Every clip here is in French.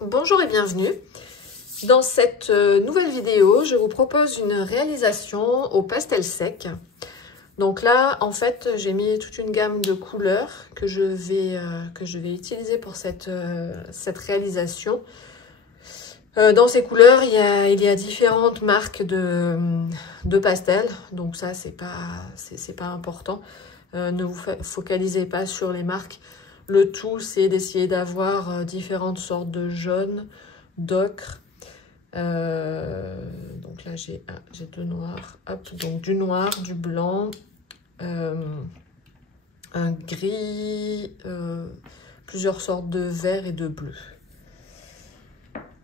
Bonjour et bienvenue. Dans cette nouvelle vidéo, je vous propose une réalisation au pastel sec. Donc là, en fait, j'ai mis toute une gamme de couleurs que je vais utiliser pour cette réalisation. Dans ces couleurs, il y a différentes marques de pastels. Donc ça, c'est pas important. Ne vous focalisez pas sur les marques. Le tout, c'est d'essayer d'avoir différentes sortes de jaunes, d'ocre. Donc là, j'ai deux noirs. Hop, donc du noir, du blanc, un gris, plusieurs sortes de vert et de bleu.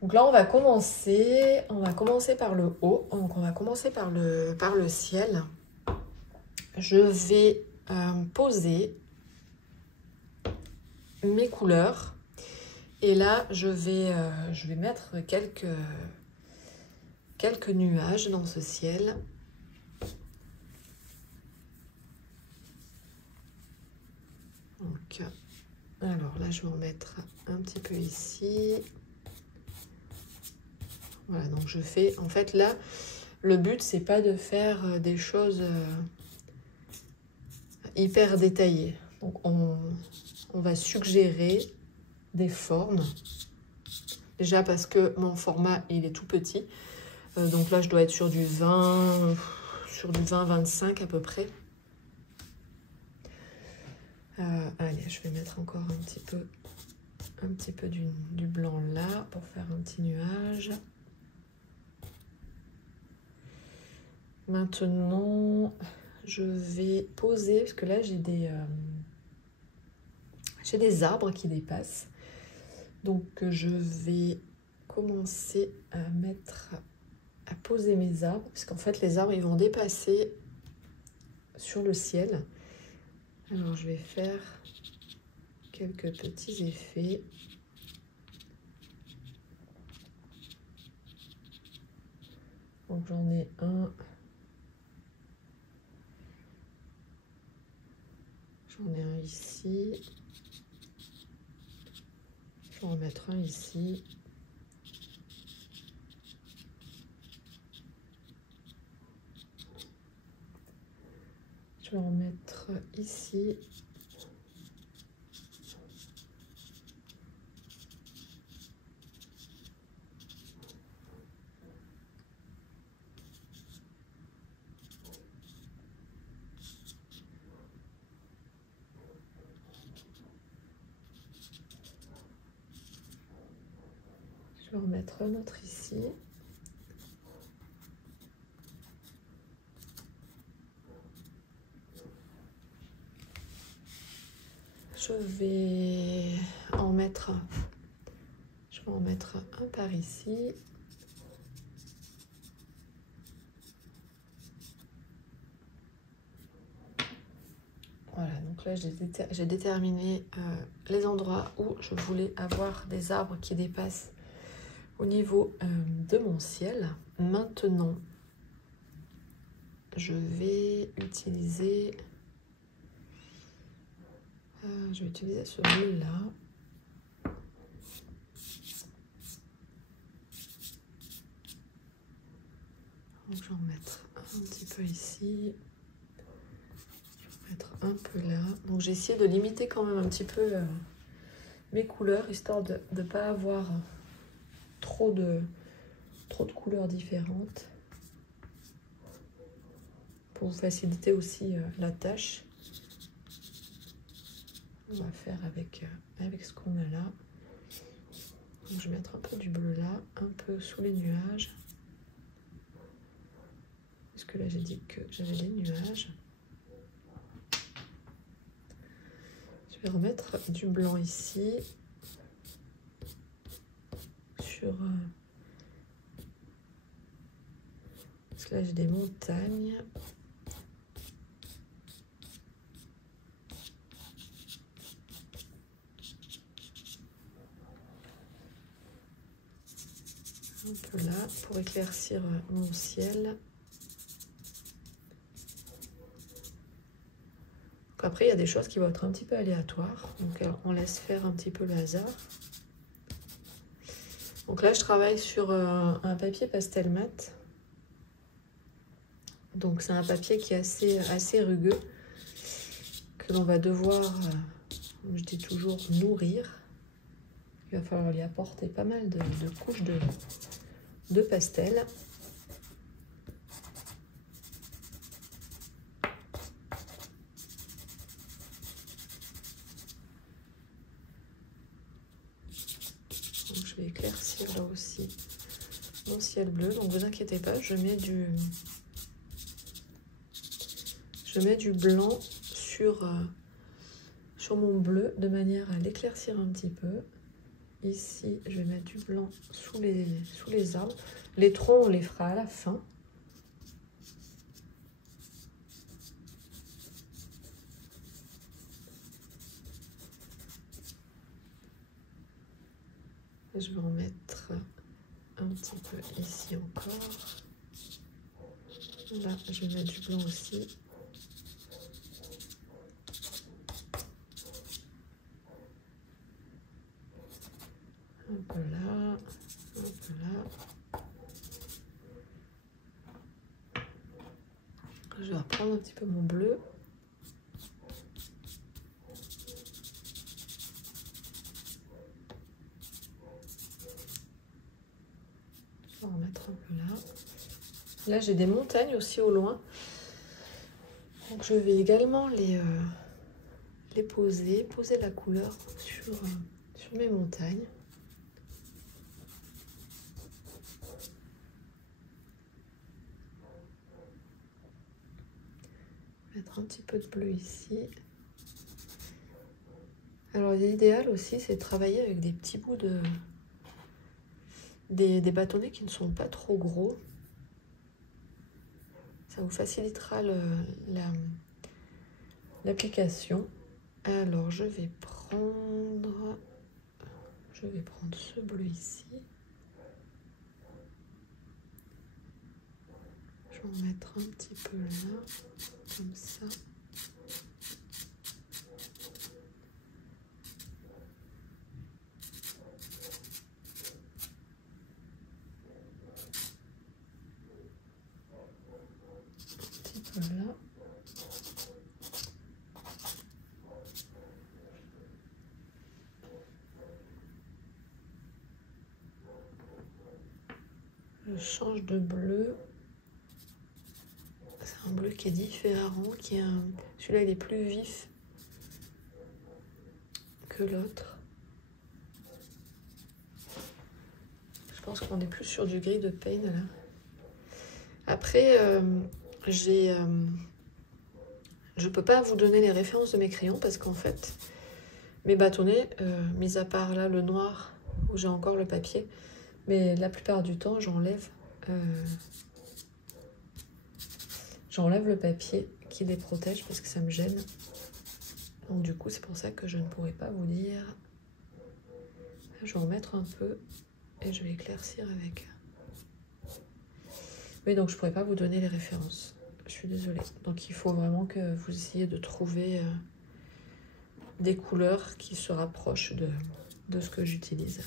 Donc là, on va commencer par le haut. Donc on va commencer par le ciel. Je vais poser mes couleurs et là je vais mettre quelques nuages dans ce ciel. Donc, alors là je vais en mettre un petit peu ici. Voilà, donc je fais, en fait là le but c'est pas de faire des choses hyper détaillées. Donc on va suggérer des formes. Déjà parce que mon format il est tout petit. Donc là je dois être sur du 20-25 à peu près. Allez, je vais mettre encore un petit peu du blanc là pour faire un petit nuage. Maintenant, je vais poser, parce que là j'ai des arbres qui dépassent. Donc je vais commencer à poser mes arbres, parce qu'en fait les arbres ils vont dépasser sur le ciel. Alors je vais faire quelques petits effets. Donc j'en ai un. J'en ai un ici. Je vais en mettre un ici. Je vais en mettre ici. Je vais en mettre un autre ici. Je vais en mettre un par ici. Voilà, donc là j'ai déterminé les endroits où je voulais avoir des arbres qui dépassent au niveau de mon ciel. Maintenant, je vais utiliser ce bleu là. Donc je vais en mettre un petit peu ici. Mettre un peu là. Donc j'ai essayé de limiter quand même un petit peu mes couleurs, histoire de ne pas avoir trop de couleurs différentes, pour vous faciliter aussi la tâche. On va faire avec ce qu'on a là. Donc je vais mettre un peu du bleu là, un peu sous les nuages, parce que là j'ai dit que j'avais des nuages. Je vais remettre du blanc ici sur parce que là j'ai des montagnes. Un peu là pour éclaircir mon ciel. Donc après il y a des choses qui vont être un petit peu aléatoires, donc on laisse faire un petit peu le hasard. Donc là, je travaille sur un papier pastel mat. Donc c'est un papier qui est assez rugueux, que l'on va devoir, je dis toujours, nourrir. Il va falloir lui apporter pas mal de couches de pastel. Donc je vais éclaircir là aussi mon ciel bleu. Donc vous inquiétez pas, je mets du blanc sur mon bleu de manière à l'éclaircir un petit peu. Ici, je vais mettre du blanc sous les arbres. Les troncs, on les fera à la fin. Et je vais en mettre un petit peu ici encore. Là, je vais mettre du blanc aussi. Un peu là, un peu là. Je vais reprendre un petit peu mon bleu. Je vais en mettre un peu là. Là, j'ai des montagnes aussi au loin. Donc, je vais également les poser la couleur sur mes montagnes. Mettre un petit peu de bleu ici. Alors l'idéal aussi, c'est de travailler avec des petits bouts des bâtonnets qui ne sont pas trop gros. Ça vous facilitera l'application. Alors je vais prendre ce bleu ici. Je vais en mettre un petit peu là, comme ça. Un petit peu là. Je change de bleu. C'est un bleu qui est différent, celui-là il est plus vif que l'autre. Je pense qu'on est plus sur du gris de Paint là. Après, je peux pas vous donner les références de mes crayons parce qu'en fait, mes bâtonnets, mis à part là le noir où j'ai encore le papier, mais la plupart du temps j'enlève le papier qui les protège parce que ça me gêne. Donc du coup c'est pour ça que je ne pourrais pas vous dire. Je vais en mettre un peu et je vais éclaircir avec. Oui, donc je ne pourrais pas vous donner les références. Je suis désolée. Donc il faut vraiment que vous essayiez de trouver des couleurs qui se rapprochent de ce que j'utilise.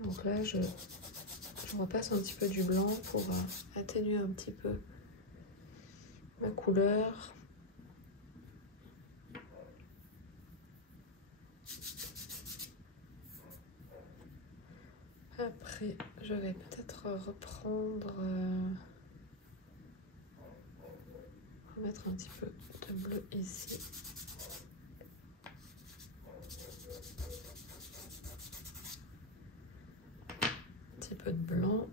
Donc là, je repasse un petit peu du blanc pour atténuer un petit peu ma couleur. Après, je vais peut-être reprendre, remettre un petit peu de bleu ici. Un petit peu de blanc.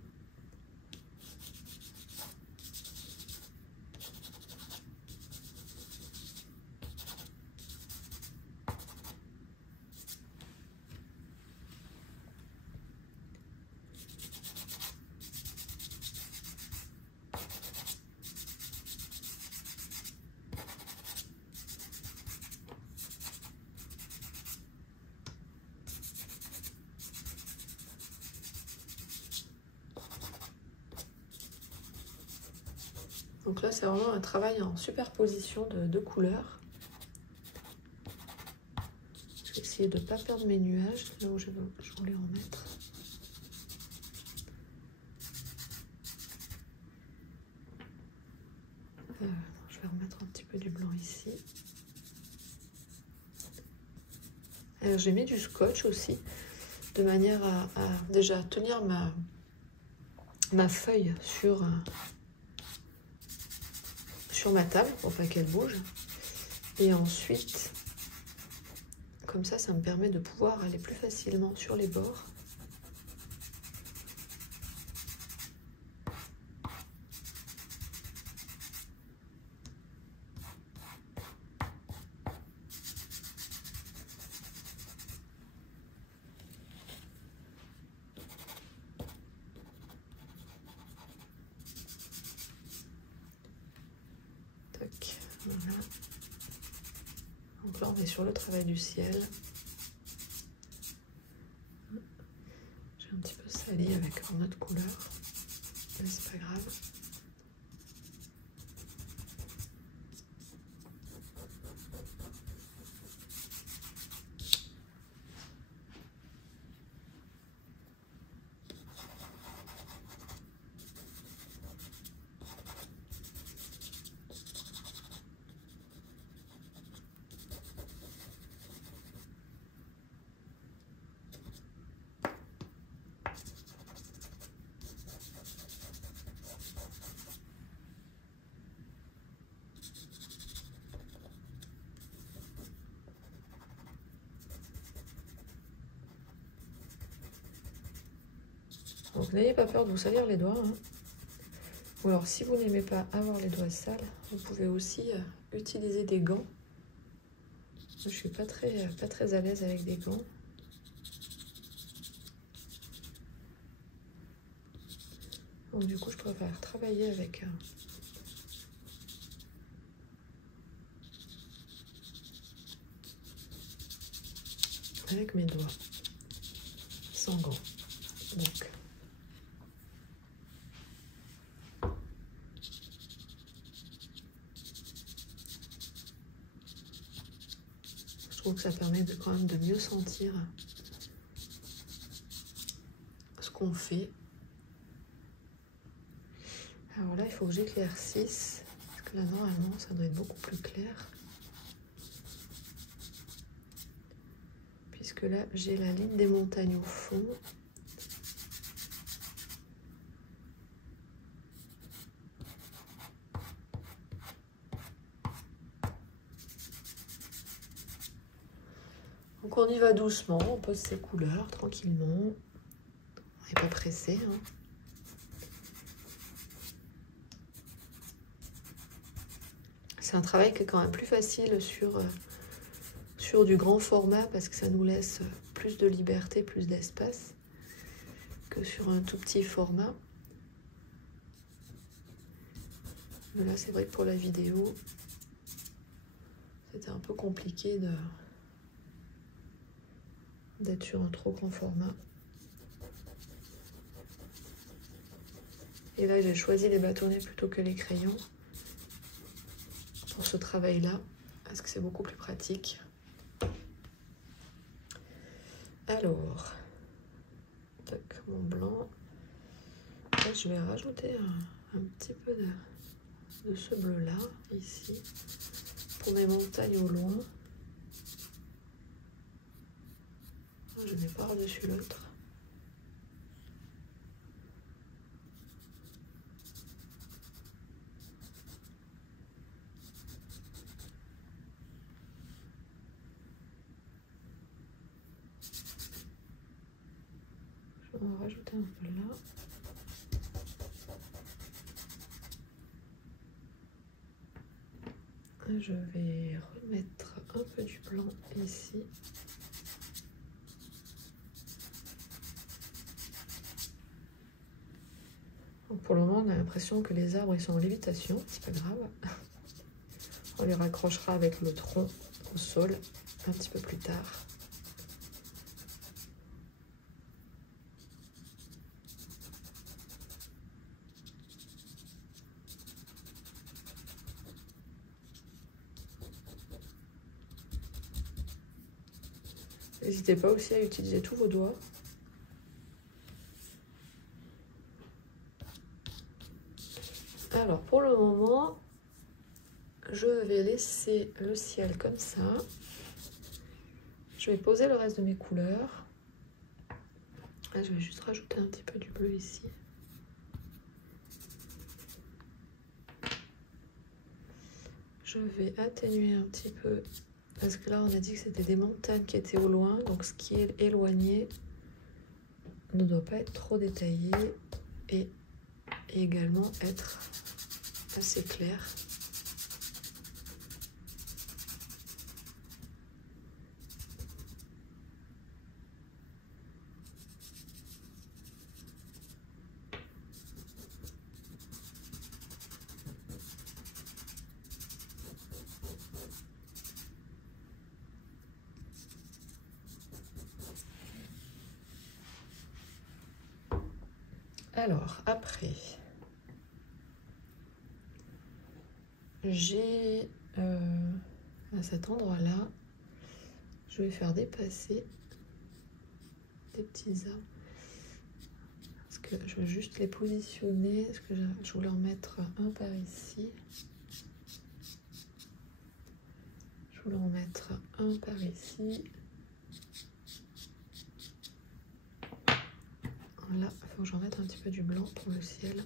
Donc là, c'est vraiment un travail en superposition de deux couleurs. Je vais essayer de ne pas perdre mes nuages, là où je voulais en mettre. Je vais remettre un petit peu du blanc ici. J'ai mis du scotch aussi, de manière à déjà tenir ma feuille sur ma table pour pas qu'elle bouge. Et ensuite, comme ça me permet de pouvoir aller plus facilement sur les bords. Voilà. Donc là, on est sur le travail du ciel. J'ai un petit peu sali avec une autre couleur, mais c'est pas grave. Donc n'ayez pas peur de vous salir les doigts. Hein. Ou alors si vous n'aimez pas avoir les doigts sales, vous pouvez aussi utiliser des gants. Je suis pas très à l'aise avec des gants. Donc du coup je préfère travailler avec mes doigts, sans gants. Donc je trouve que ça permet quand même de mieux sentir ce qu'on fait. Alors là, il faut que j'éclaircisse, parce que là, normalement, ça doit être beaucoup plus clair. Puisque là, j'ai la ligne des montagnes au fond. Donc on y va doucement, on pose ses couleurs tranquillement. On n'est pas pressé. Hein. C'est un travail qui est quand même plus facile sur du grand format parce que ça nous laisse plus de liberté, plus d'espace que sur un tout petit format. Mais là, c'est vrai que pour la vidéo, c'était un peu compliqué d'être sur un trop grand format. Et là, j'ai choisi les bâtonnets plutôt que les crayons pour ce travail-là, parce que c'est beaucoup plus pratique. Alors, tac, mon blanc. Là, je vais rajouter un petit peu de ce bleu-là, ici, pour mes montagnes au loin. Je mets par-dessus l'autre. On va rajouter un peu là. Je vais remettre un peu du blanc ici. Donc pour le moment, on a l'impression que les arbres ils sont en lévitation, c'est pas grave. On les raccrochera avec le tronc au sol un petit peu plus tard. N'hésitez pas aussi à utiliser tous vos doigts. Alors, pour le moment, je vais laisser le ciel comme ça. Je vais poser le reste de mes couleurs. Là, je vais juste rajouter un petit peu du bleu ici. Je vais atténuer un petit peu, parce que là, on a dit que c'était des montagnes qui étaient au loin. Donc, ce qui est éloigné ne doit pas être trop détaillé et également être assez clair. Alors, après, j'ai à cet endroit-là, je vais faire dépasser des petits arbres. Parce que je veux juste les positionner. Parce que je voulais en mettre un par ici. Je voulais en mettre un par ici. Là, il faut que j'en mette un petit peu du blanc pour le ciel.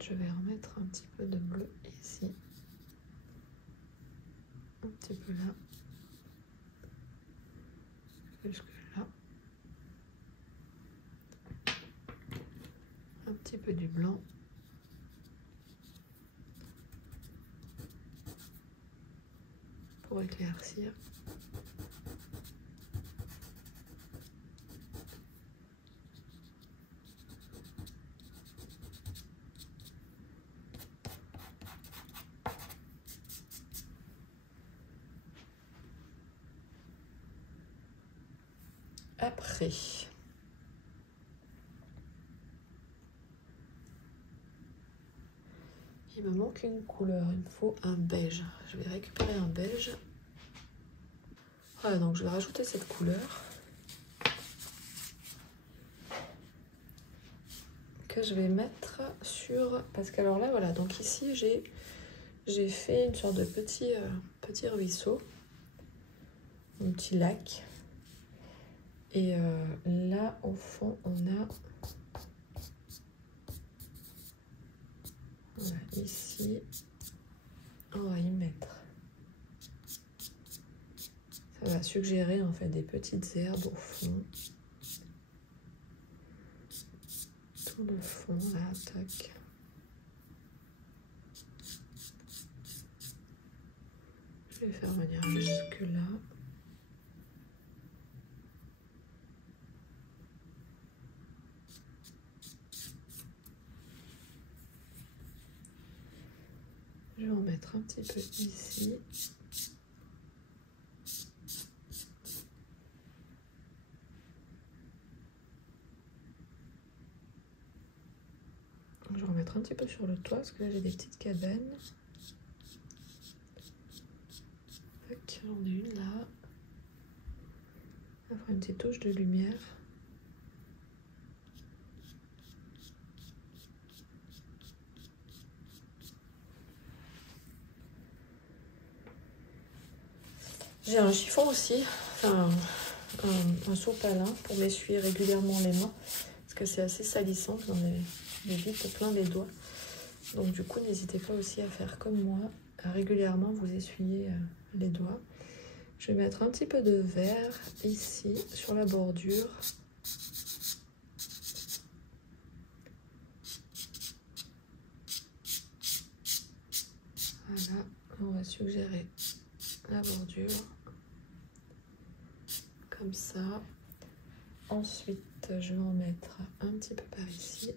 Je vais remettre un petit peu de bleu ici. Un petit peu là. Jusque là. Un petit peu du blanc. Pour éclaircir. Après, il me manque une couleur, il me faut un beige. Je vais récupérer un beige. Voilà, donc je vais rajouter cette couleur que je vais mettre sur... Parce que alors là, voilà, donc ici j'ai fait une sorte de petit ruisseau, un petit lac. Et là, au fond, on a... Voilà, ici, on va y mettre. Ça va suggérer en fait des petites herbes au fond. Tout le fond, là, tac. Je vais faire venir jusque là. Je vais en mettre un petit peu ici. Je vais en mettre un petit peu sur le toit parce que là j'ai des petites cabanes. Ok, j'en ai une là. Ça fera une petite touche de lumière. J'ai un chiffon aussi, enfin un sopalin pour m'essuyer régulièrement les mains parce que c'est assez salissant, j'en ai vite plein les doigts. Donc du coup, n'hésitez pas aussi à faire comme moi, à régulièrement vous essuyer les doigts. Je vais mettre un petit peu de vert ici sur la bordure. Voilà, on va suggérer la bordure. Comme ça. Ensuite, je vais en mettre un petit peu par ici.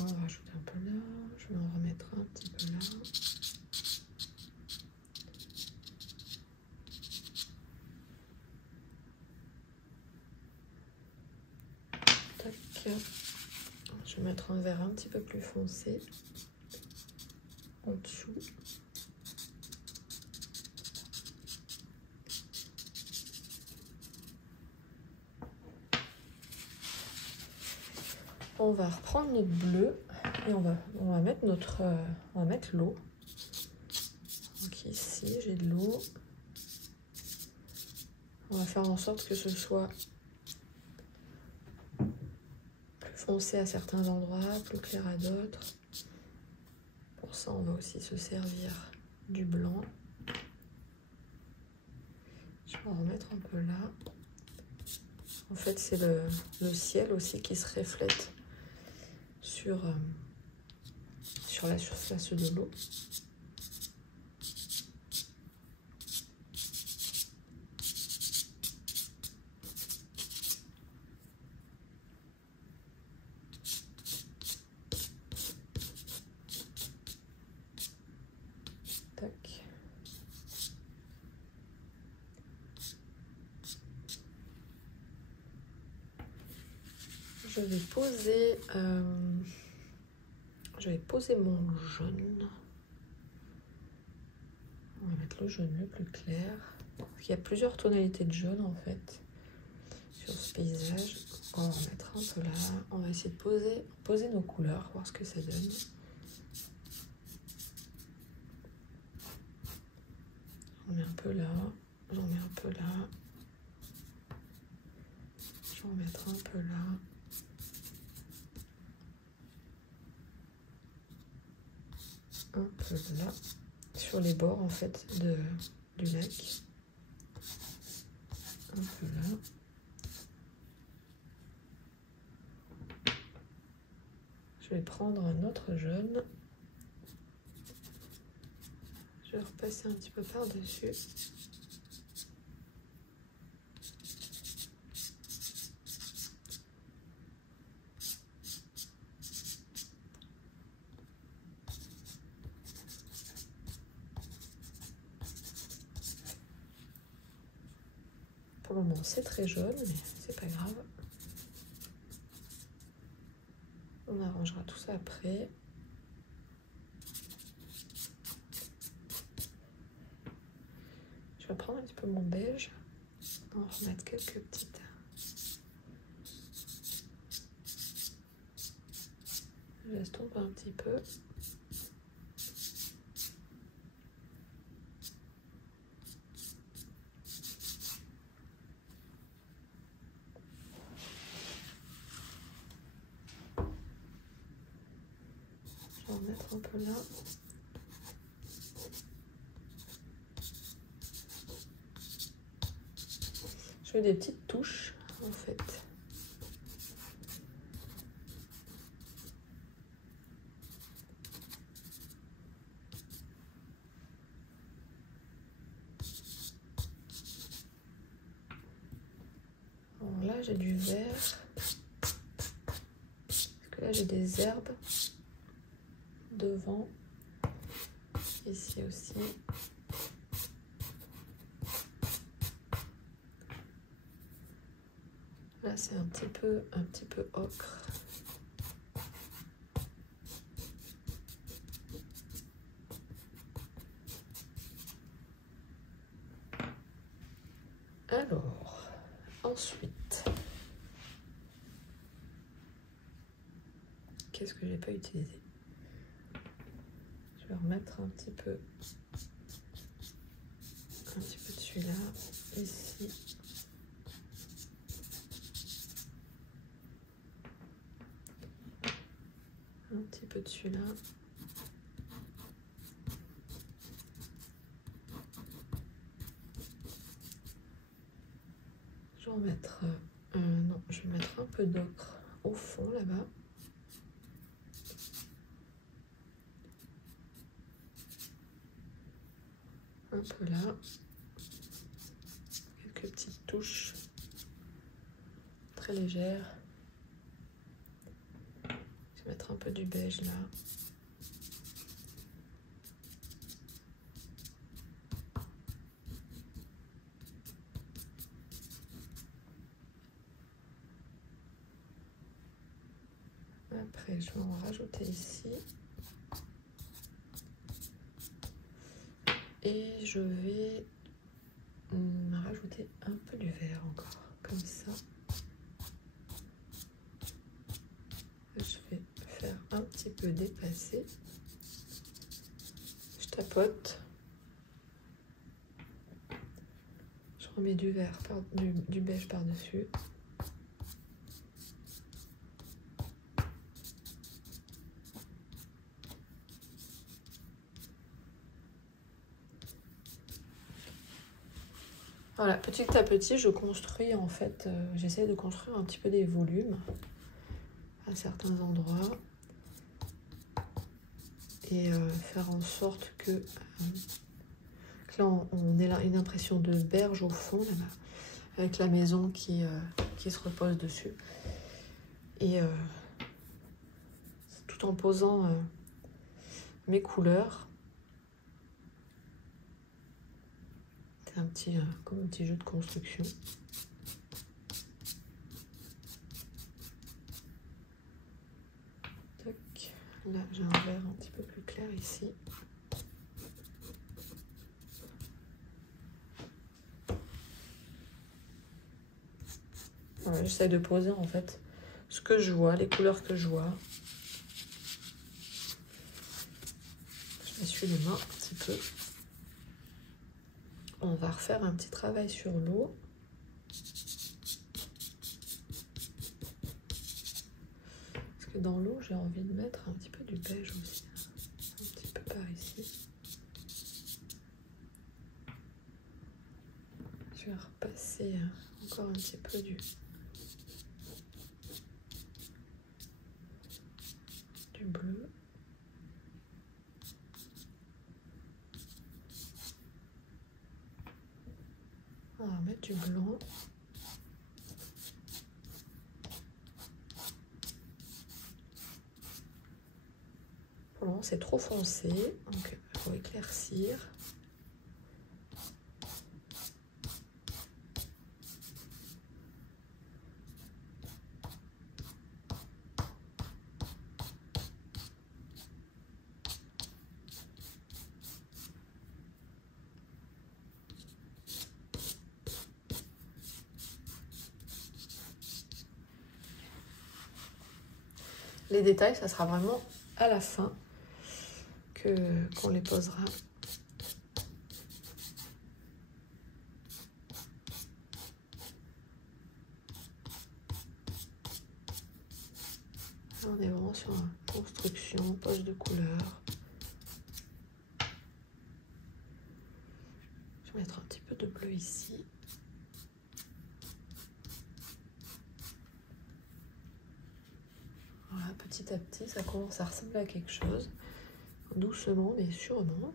on va rajouter un peu là. Je vais en remettre un petit peu là. Tac. Je vais mettre un vert un petit peu plus foncé en dessous. On va reprendre notre bleu et on va mettre l'eau. Donc ici j'ai de l'eau. On va faire en sorte que ce soit plus foncé à certains endroits, plus clair à d'autres. Pour ça, on va aussi se servir du blanc. Je vais en remettre un peu là. En fait, c'est le ciel aussi qui se reflète sur la surface de l'eau. Tac. Je vais poser mon jaune. On va mettre le jaune le plus clair. Parce qu'il y a plusieurs tonalités de jaune en fait sur ce paysage. On va en mettre un peu là. On va essayer de poser nos couleurs, voir ce que ça donne. J'en mets un peu là. J'en mets un peu là. Je vais en mettre un peu là. Un peu là. Sur les bords en fait du lac. Un peu là. Je vais prendre un autre jaune. Je vais repasser un petit peu par-dessus. Pour le moment, c'est très jaune, mais c'est pas grave. On arrangera tout ça après. Je vais prendre un petit peu mon beige. On va remettre quelques petites. J'estompe un petit peu. Je vais en mettre un peu là. Je fais des petites touches en fait. Alors là j'ai du vert. Parce que là j'ai des herbes devant. Ici aussi. Là c'est un petit peu ocre. Alors, ensuite, qu'est-ce que j'ai pas utilisé? Je vais remettre un petit peu de celui-là, ici. Un petit peu de celui-là. Je vais en mettre... non, je vais mettre un peu d'ocre au fond, là-bas. Un peu là. Quelques petites touches très légères. Je vais mettre un peu peu du beige là. Après, je vais en rajouter ici. Et je vais rajouter un peu du vert encore, comme ça. Je vais faire un petit peu dépasser. Je tapote. Je remets du vert, du beige par-dessus. Voilà, petit à petit, je construis en fait, j'essaie de construire un petit peu des volumes à certains endroits et faire en sorte que là on ait une impression de berge au fond, là, avec la maison qui se repose dessus. Et tout en posant mes couleurs. C'est un petit, comme un petit jeu de construction. Tac. Là, j'ai un vert un petit peu plus clair ici. Voilà, j'essaie de poser en fait ce que je vois, les couleurs que je vois. Je m'essuie les mains un petit peu. On va refaire un petit travail sur l'eau. Parce que dans l'eau, j'ai envie de mettre un petit peu du beige aussi. Un petit peu par ici. Je vais repasser encore un petit peu du bleu. On va mettre du blanc. Pour le moment, c'est trop foncé, donc il faut éclaircir. Les détails, ça sera vraiment à la fin qu'on les posera. Là, on est vraiment sur une construction, pose de couleurs. Je vais mettre un petit peu de bleu ici. Voilà, petit à petit, ça commence à ressembler à quelque chose. Doucement, mais sûrement.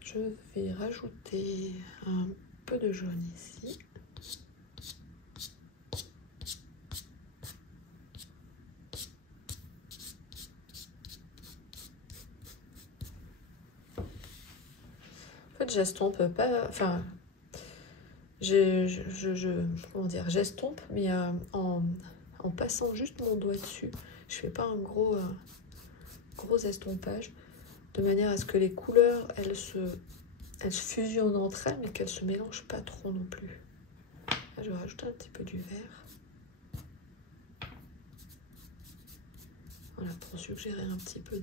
Je vais rajouter un peu de jaune ici. En fait, j'estompe pas... Enfin, comment dire, j'estompe, mais en passant juste mon doigt dessus. Je fais pas un gros estompage, de manière à ce que les couleurs, elles se fusionnent entre elles, mais qu'elles se mélangent pas trop non plus. Là, je vais rajouter un petit peu du vert. Voilà, pour suggérer un petit peu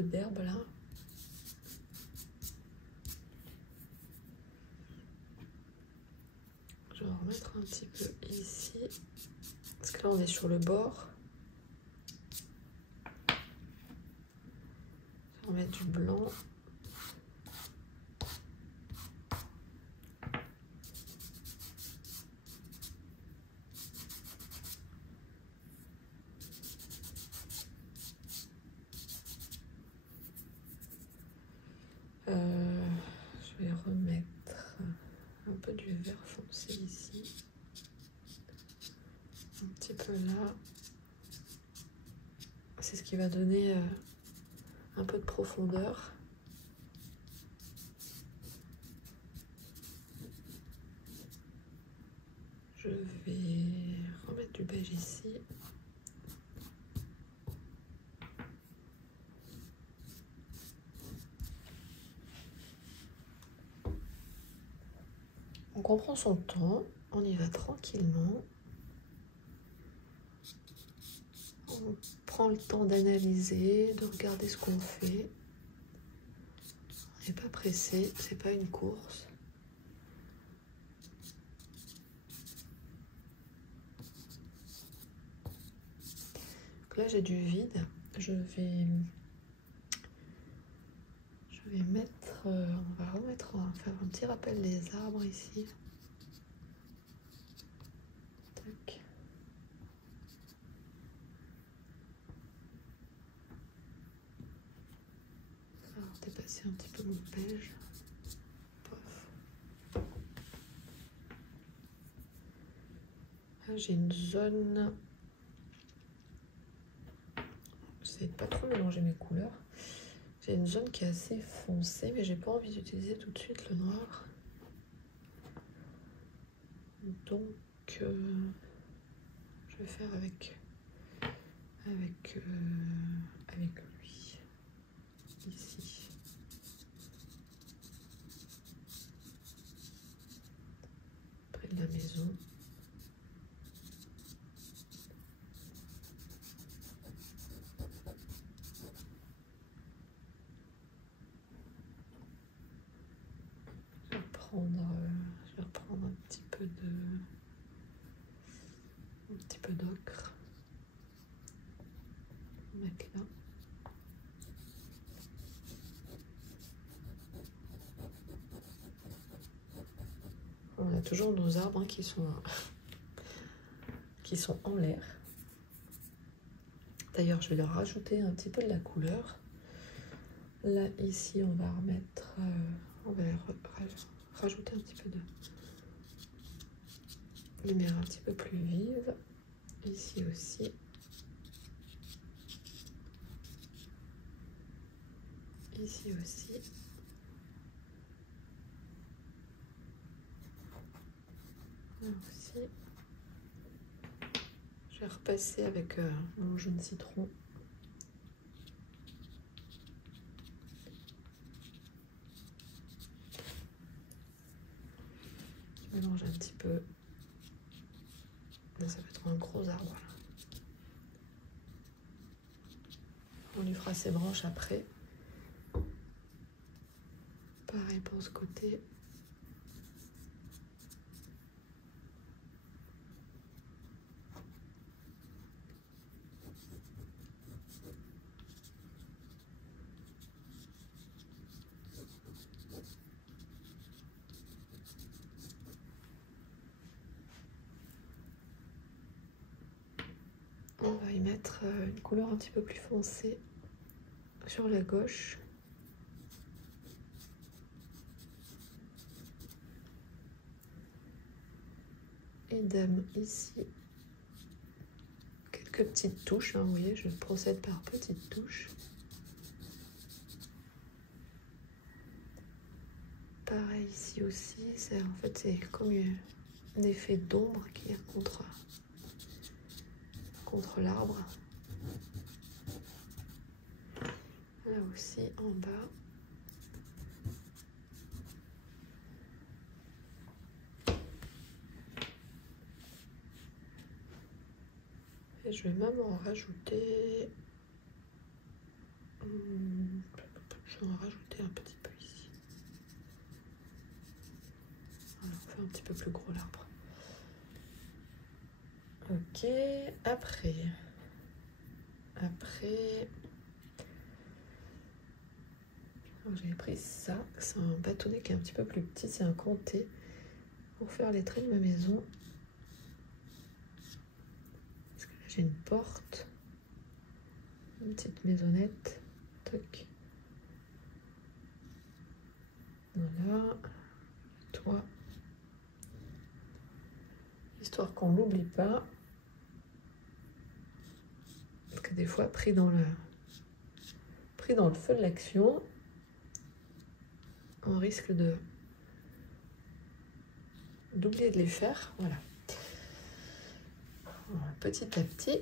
d'herbe là. Je vais en remettre un petit peu ici, parce que là on est sur le bord. Je vais remettre du blanc. Je vais remettre un peu du vert foncé ici. que là, c'est ce qui va donner un peu de profondeur. Je vais remettre du beige ici. Donc on prend son temps, on y va tranquillement. On prend le temps d'analyser, de regarder ce qu'on fait. On n'est pas pressé, c'est pas une course. Donc là j'ai du vide, je vais mettre, on va faire un petit rappel des arbres ici. Tac. Alors dépasser un petit peu mon beige. Là j'ai une zone. J'essaie de pas trop mélanger mes couleurs. J'ai une zone qui est assez foncée, mais j'ai pas envie d'utiliser tout de suite le noir. Donc, je vais faire avec lui, ici. Près de la maison. Je vais reprendre un petit peu d'ocre. Mettre là. On a toujours nos arbres hein, qui sont en l'air. D'ailleurs, je vais leur rajouter un petit peu de la couleur. Là, ici, on va remettre, on va rajouter un petit peu de lumière un petit peu plus vive. Ici aussi. Ici aussi. Là aussi. Je vais repasser avec mon jaune citron. Je mélange un petit peu. Là, ça va être un gros arbre. Là. On lui fera ses branches après. Pareil pour ce côté. On va y mettre une couleur un petit peu plus foncée sur la gauche. Idem ici. Quelques petites touches, hein, vous voyez, je procède par petites touches. Pareil ici aussi, en fait c'est comme un effet d'ombre qui est contre l'arbre. Là aussi en bas. Et je vais même en rajouter. Je vais en rajouter un petit peu ici. Voilà, on fait un petit peu plus gros l'arbre. Ok, après, j'avais pris ça, c'est un bâtonnet qui est un petit peu plus petit, c'est un comté pour faire les traits de ma maison. Parce que là j'ai une porte, une petite maisonnette, toc. Voilà, toit. Histoire qu'on n'oublie pas. que des fois, pris dans le feu de l'action, on risque d'oublier de les faire. Voilà. Petit à petit,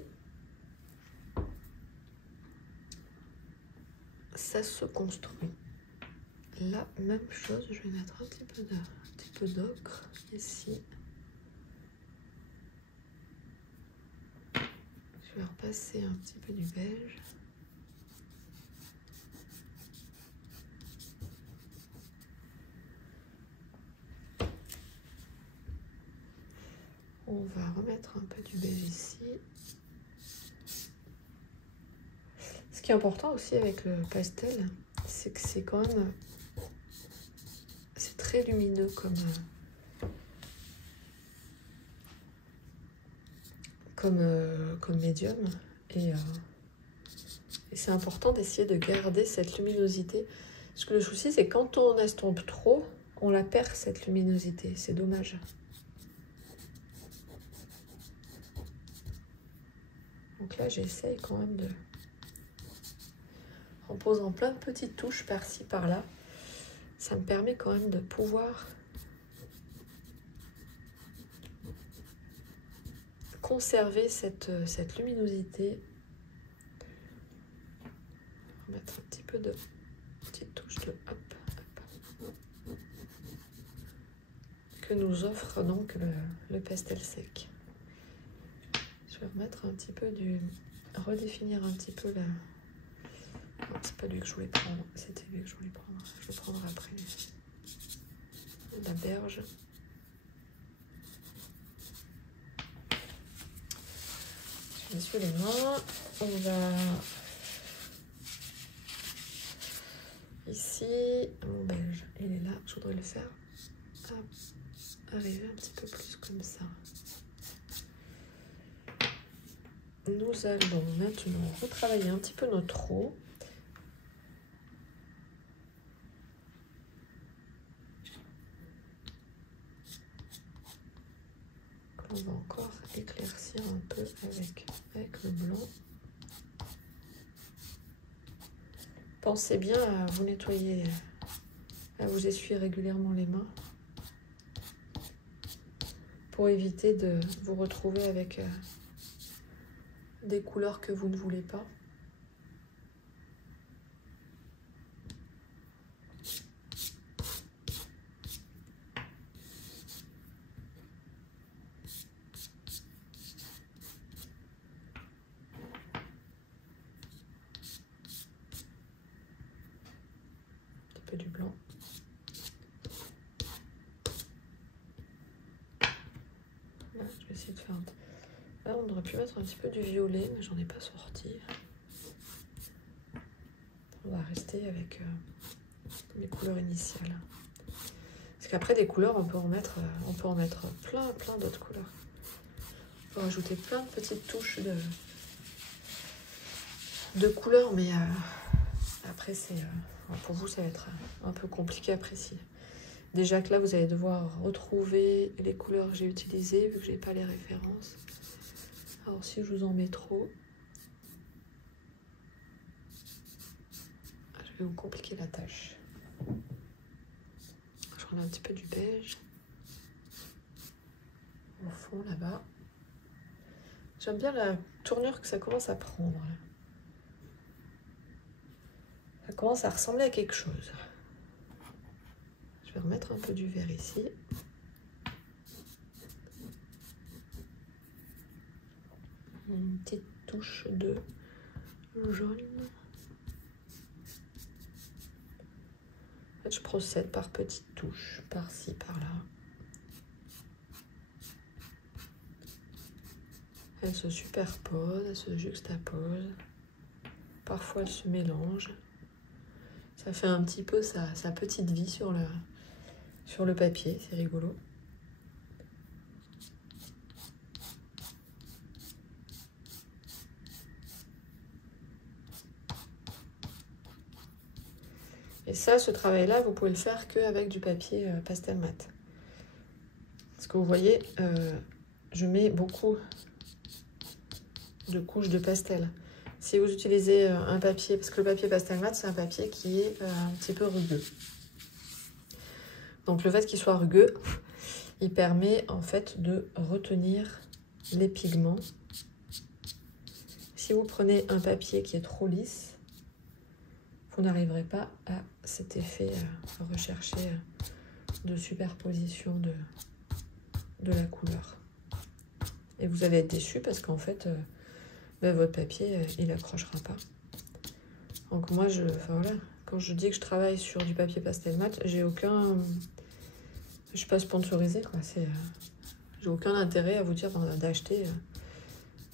ça se construit. Là, même chose, je vais mettre un petit peu d'ocre ici. Je vais repasser un petit peu du beige. On va remettre un peu du beige ici. Ce qui est important aussi avec le pastel, c'est que c'est quand même... C'est très lumineux comme médium. Et c'est important d'essayer de garder cette luminosité. Parce que le souci, c'est quand on estompe trop, on la perd, cette luminosité. C'est dommage. Donc là, j'essaye quand même de... En posant plein de petites touches par-ci, par-là, ça me permet quand même de pouvoir conserver cette luminosité. On va mettre un petit peu de petites touches de hop, hop, que nous offre donc le pastel sec. Je vais remettre un petit peu redéfinir un petit peu la... Non, c'est pas lui que je voulais prendre, c'était lui que je voulais prendre. Je le prendrai après. La berge. Je m'essuie les mains. On va ici. Mon beige, il est là. Je voudrais le faire arriver un petit peu plus comme ça. Nous allons maintenant retravailler un petit peu notre eau. On va encore éclaircir un peu avec le blanc. Pensez bien à vous nettoyer, à vous essuyer régulièrement les mains pour éviter de vous retrouver avec des couleurs que vous ne voulez pas. Du blanc. Là, je vais essayer de faire Là, on aurait pu mettre un petit peu du violet, mais j'en ai pas sorti. On va rester avec les couleurs initiales. Parce qu'après des couleurs, on peut en mettre plein d'autres couleurs. On peut rajouter plein de petites touches de couleurs, mais après c'est pour vous ça va être un peu compliqué à apprécier. Déjà que là vous allez devoir retrouver les couleurs que j'ai utilisées vu que j'ai pas les références. Alors si je vous en mets trop, je vais vous compliquer la tâche. Je prends un petit peu du beige au fond là-bas. J'aime bien la tournure que ça commence à prendre. Ça commence à ressembler à quelque chose. Je vais remettre un peu du vert ici. Une petite touche de jaune. En fait, je procède par petites touches, par-ci, par-là. Elles se superposent, elles se juxtaposent. Parfois, elles se mélangent. Ça fait un petit peu sa petite vie sur le papier, c'est rigolo. Et ça, ce travail-là, vous pouvez le faire qu'avec du papier pastel mat. Parce que vous voyez, je mets beaucoup de couches de pastel. Si vous utilisez un papier, parce que le papier pastel mat, c'est un papier qui est un petit peu rugueux. Donc le fait qu'il soit rugueux, il permet en fait de retenir les pigments. Si vous prenez un papier qui est trop lisse, vous n'arriverez pas à cet effet recherché de superposition de la couleur. Et vous allez être déçu parce qu'en fait, votre papier, il n'accrochera pas. Donc moi, voilà, quand je dis que je travaille sur du papier pastel mat, j'ai aucun... Je suis pas sponsorisée, quoi. J'ai aucun intérêt à vous dire d'acheter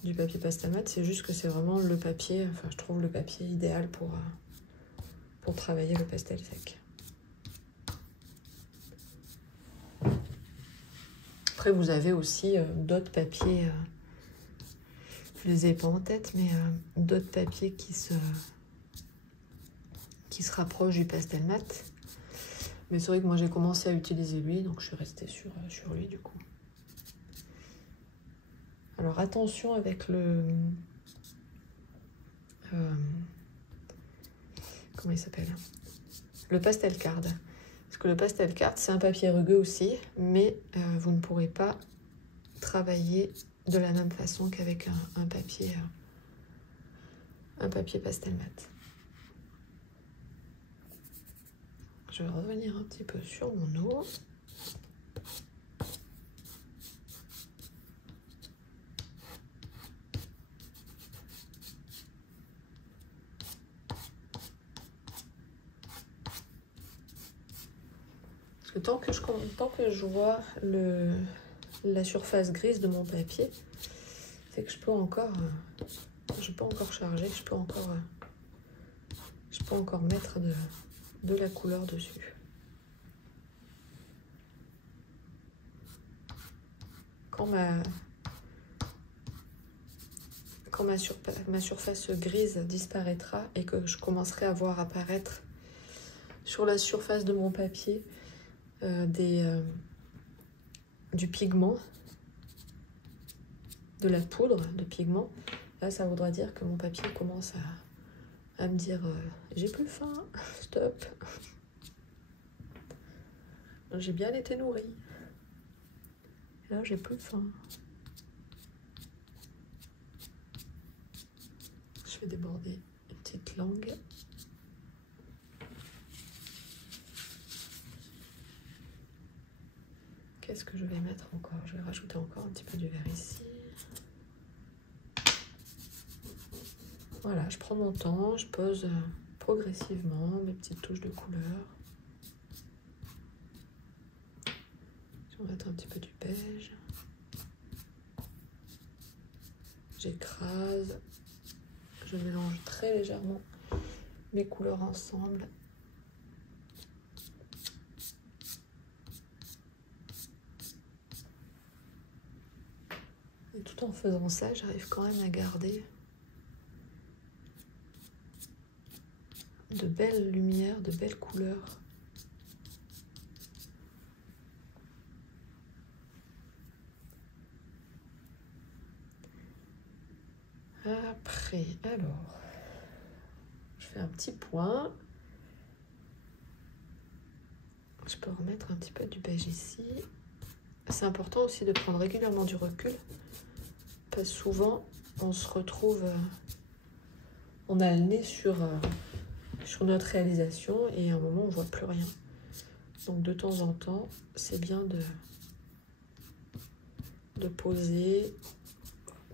du papier pastel mat. C'est juste que c'est vraiment le papier, enfin je trouve le papier idéal pour travailler le pastel sec. Après, vous avez aussi d'autres papiers, je les ai pas en tête, mais d'autres papiers qui se rapprochent du pastel mat. Mais c'est vrai que moi j'ai commencé à utiliser lui, donc je suis restée sur lui du coup. Alors attention avec le... comment il s'appelle? Le pastel card. Parce que le pastel card, c'est un papier rugueux aussi, mais vous ne pourrez pas travailler de la même façon qu'avec un papier pastel mat. Je vais revenir un petit peu sur mon eau. Parce que tant que je vois la surface grise de mon papier, c'est que je peux encore charger, je peux encore mettre de la couleur dessus. Quand ma surface grise disparaîtra et que je commencerai à voir apparaître sur la surface de mon papier du pigment, de la poudre de pigment, là ça voudra dire que mon papier commence à me dire j'ai plus faim, stop, j'ai bien été nourrie, là j'ai plus faim. Je vais déborder une petite langue. Qu'est-ce que je vais mettre encore? Je vais rajouter encore un petit peu du vert ici. Voilà, je prends mon temps, je pose progressivement mes petites touches de couleur. Je vais mettre un petit peu du beige. J'écrase. Je mélange très légèrement mes couleurs ensemble. Et tout en faisant ça, j'arrive quand même à garder de belles lumières, de belles couleurs. Après, alors, je fais un petit point. Je peux remettre un petit peu du beige ici. C'est important aussi de prendre régulièrement du recul, parce que souvent, on se retrouve, on a le nez sur notre réalisation et à un moment, on ne voit plus rien. Donc, de temps en temps, c'est bien de poser,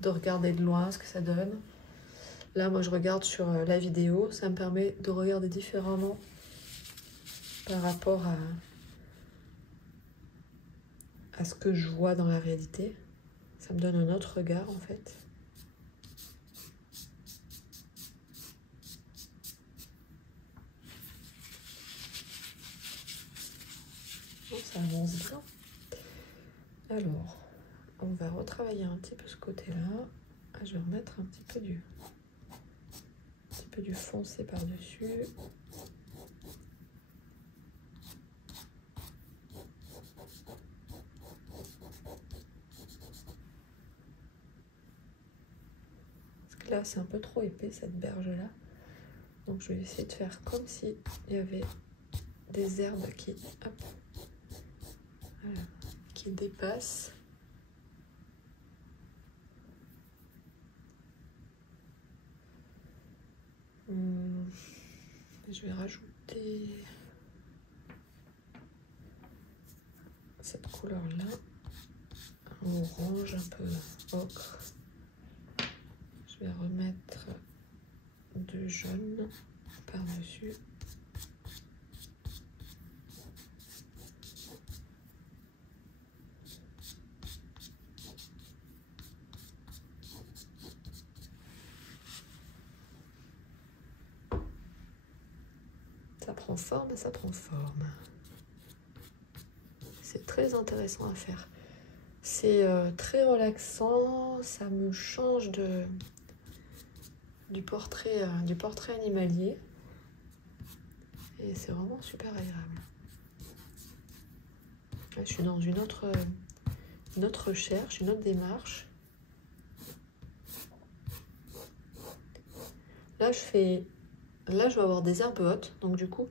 de regarder de loin ce que ça donne. Là, moi, je regarde sur la vidéo. Ça me permet de regarder différemment par rapport à ce que je vois dans la réalité. Ça me donne un autre regard, en fait. Bon, ça avance bien. Alors, on va retravailler un petit peu ce côté-là. Je vais remettre un petit peu du foncé par-dessus. Parce que là, c'est un peu trop épais cette berge là. Donc je vais essayer de faire comme si il y avait des herbes qui, hop, voilà, qui dépassent. Je vais rajouter cette couleur là, un orange un peu ocre. Je vais remettre de jaune par-dessus. Ça prend forme, ça prend forme. C'est très intéressant à faire. C'est très relaxant, ça me change du portrait animalier. Et c'est vraiment super agréable. Là, je suis dans une autre recherche, une autre démarche. Là, je vais avoir des herbes hautes. Donc du coup,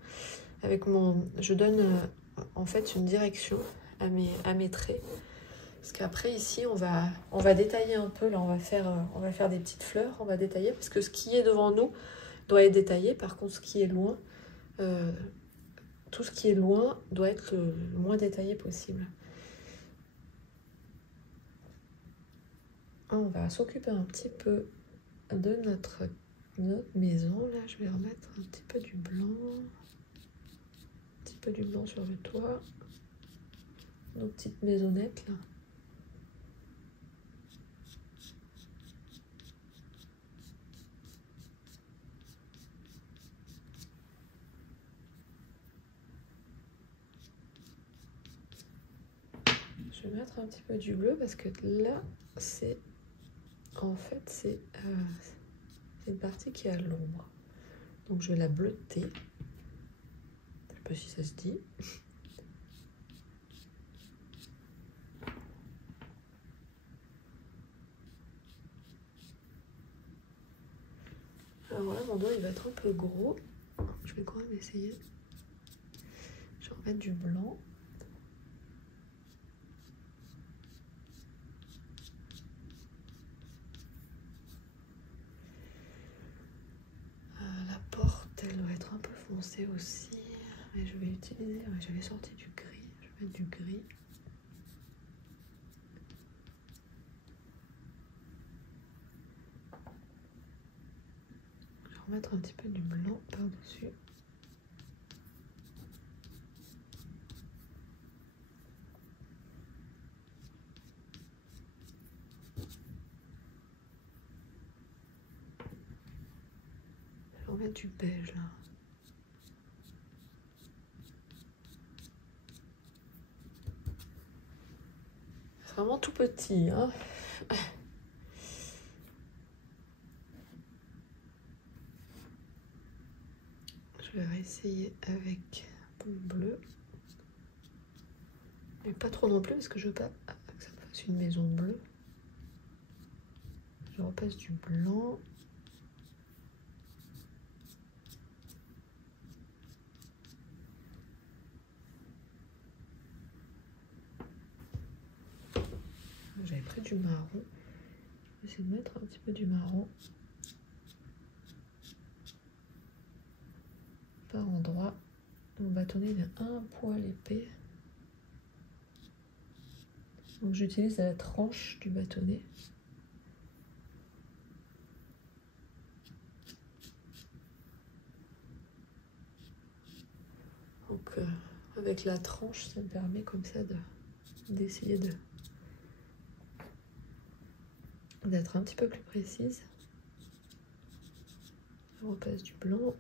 je donne en fait une direction à mes traits. Parce qu'après ici, on va détailler un peu. Là, on va faire des petites fleurs. On va détailler parce que ce qui est devant nous doit être détaillé. Par contre, ce qui est loin, tout ce qui est loin doit être le moins détaillé possible. On va s'occuper un petit peu de notre maison. Là, je vais remettre un petit peu du blanc. Un petit peu du blanc sur le toit. Nos petites maisonnettes là. Je vais mettre un petit peu du bleu parce que là, c'est une partie qui est à l'ombre. Donc je vais la bleuter. Je ne sais pas si ça se dit. Alors là, mon doigt il va être un peu gros. Je vais quand même essayer. Je vais remettre du blanc. La porte, elle doit être un peu foncée aussi. Mais je vais utiliser. J'avais sorti du gris. Je vais mettre du gris. Je vais remettre un petit peu du blanc par-dessus. Je vais remettre du beige là. C'est vraiment tout petit, hein. Je vais réessayer avec du bleu. Mais pas trop non plus parce que je veux pas que ça me fasse une maison bleue. Je repasse du blanc. J'avais pris du marron. Je vais essayer de mettre un petit peu du marron par endroit. Mon bâtonnet il est un poil épais. Donc j'utilise la tranche du bâtonnet. Donc avec la tranche, ça me permet comme ça d'essayer d'être un petit peu plus précise. Je repasse du blanc.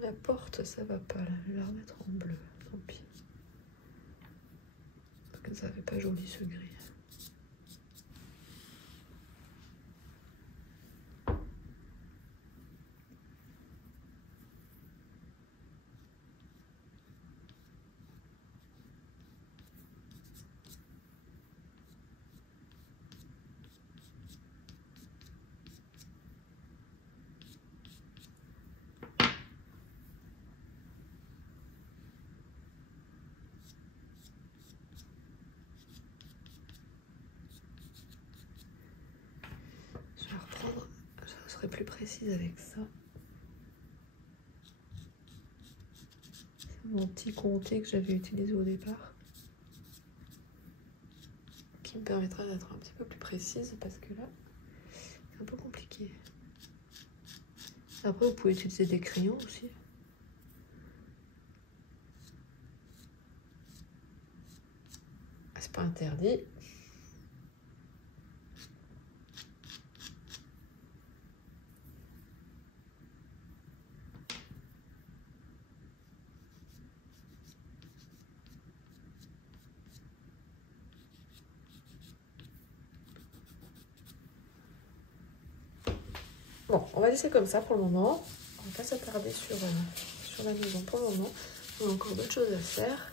La porte, ça va pas là. Je vais la remettre en bleu. Tant pis. Parce que ça fait pas joli ce gris. serai plus précise avec ça. C'est mon petit comté que j'avais utilisé au départ, qui me permettra d'être un petit peu plus précise parce que là, c'est un peu compliqué. Après, vous pouvez utiliser des crayons aussi. C'est pas interdit. Bon, on va laisser comme ça pour le moment. On va pas s'attarder sur la maison pour le moment. On a encore d'autres choses à faire.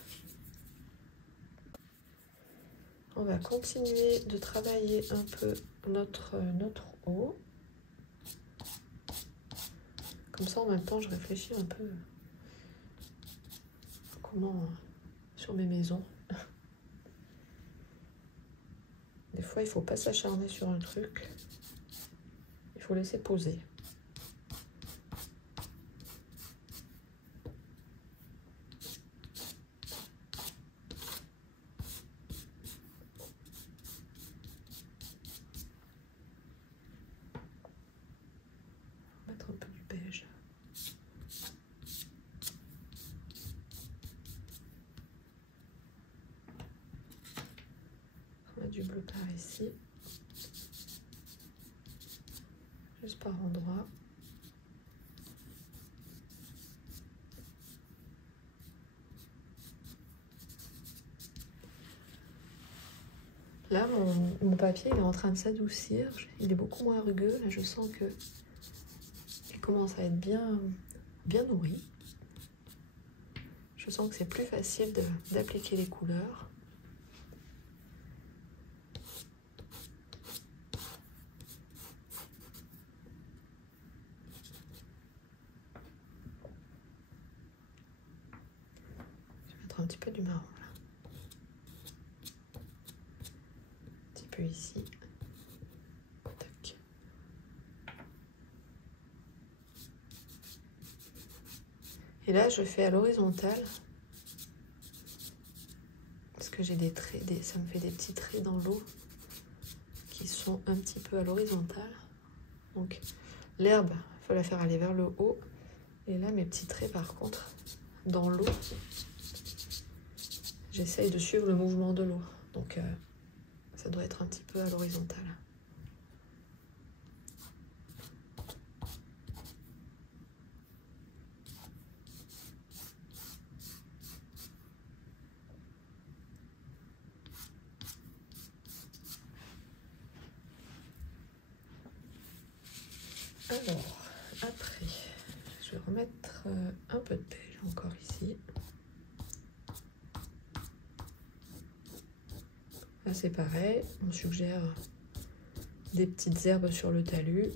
On va continuer de travailler un peu notre haut. Comme ça, en même temps, je réfléchis un peu comment sur mes maisons. Des fois, il ne faut pas s'acharner sur un truc. Il faut laisser poser. Mettre un peu du beige. On met du bleu par ici. Juste par endroit. Là, mon papier il est en train de s'adoucir. Il est beaucoup moins rugueux. Là, je sens que il commence à être bien nourri. Je sens que c'est plus facile d'appliquer les couleurs. Je vais mettre un petit peu du marron là. Un petit peu ici. Tac. Et là, je fais à l'horizontale. Parce que j'ai des traits, ça me fait des petits traits dans l'eau qui sont un petit peu à l'horizontale. Donc l'herbe, il faut la faire aller vers le haut. Et là, mes petits traits, par contre, dans l'eau, j'essaye de suivre le mouvement de l'eau. Donc ça doit être un petit peu à l'horizontale. Alors, après, je vais remettre un peu de beige encore ici. Là, c'est pareil, on suggère des petites herbes sur le talus.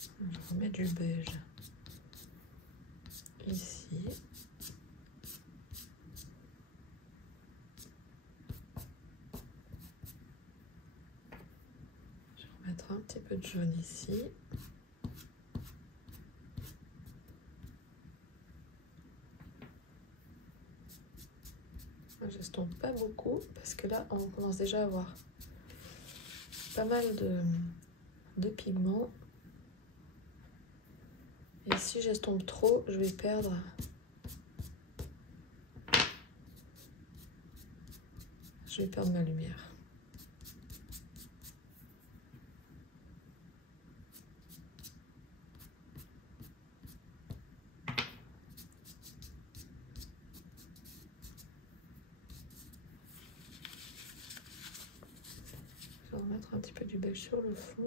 Je vais mettre du beige ici. Je vais remettre un petit peu de jaune ici. J'estompe pas beaucoup parce que là on commence déjà à avoir pas mal de pigments. Et si j'estompe trop, je vais perdre ma lumière. Je vais remettre un petit peu du beige sur le fond,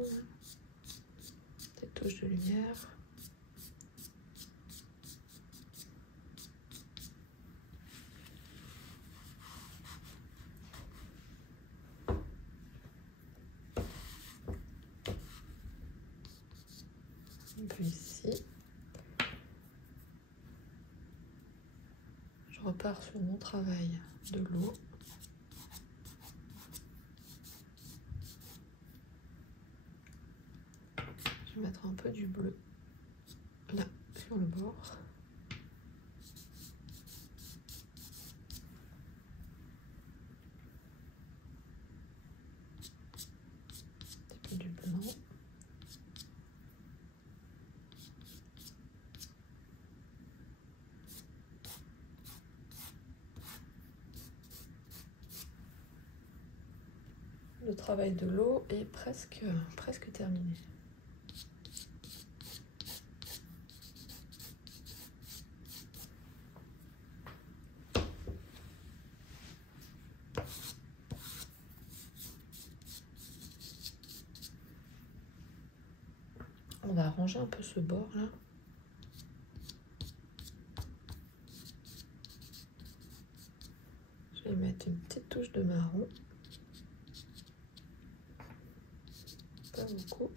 des touches de lumière. un peu ici. Je repars sur mon travail de l'eau. Je vais mettre un peu du bleu là sur le bord. Un petit peu du blanc. Le travail de l'eau est presque terminé. On va arranger un peu ce bord là. Je vais mettre une petite touche de marron. Pas beaucoup.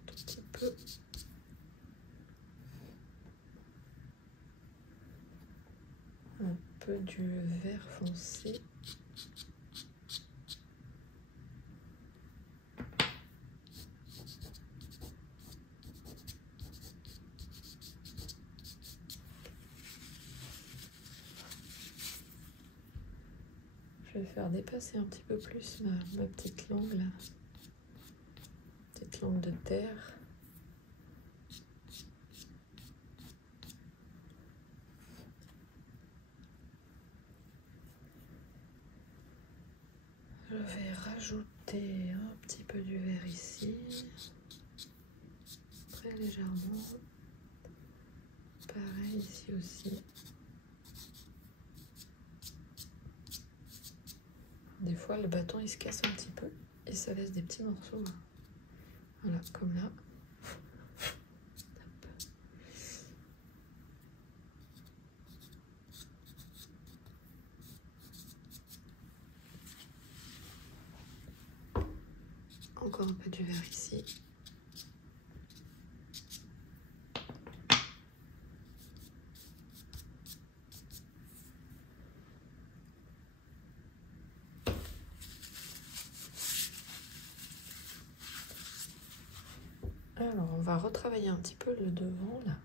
Un tout petit peu. Un peu du vert foncé. Je vais faire dépasser un petit peu plus ma petite langue là. Petite langue de terre. Je vais rajouter un petit peu du vert ici. Très légèrement. Pareil ici aussi. Des fois, le bâton il se casse un petit peu et ça laisse des petits morceaux. Voilà, comme là. Encore un peu du vert ici. Alors, on va retravailler un petit peu le devant, là.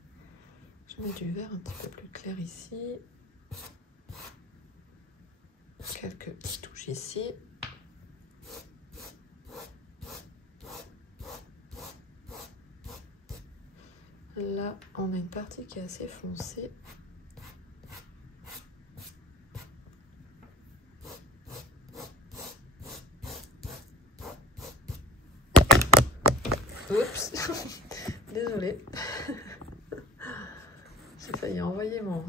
Je mets du vert un petit peu plus clair ici. Quelques petites touches ici. Là, on a une partie qui est assez foncée. Oups, désolée. J'ai failli envoyer mon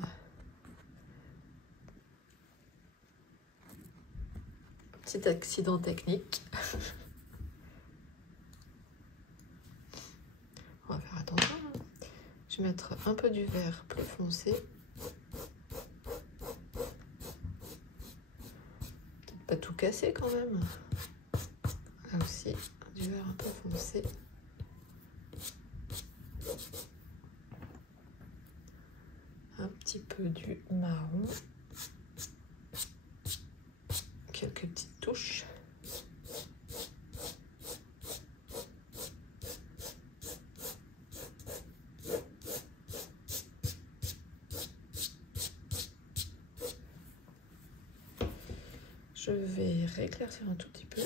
petit accident technique. On va faire attention. Je vais mettre un peu du vert plus foncé. Peut-être pas tout casser quand même. Là aussi, du vert un peu foncé. Un petit peu du marron. Quelques petites touches. Je vais rééclaircir un tout petit peu.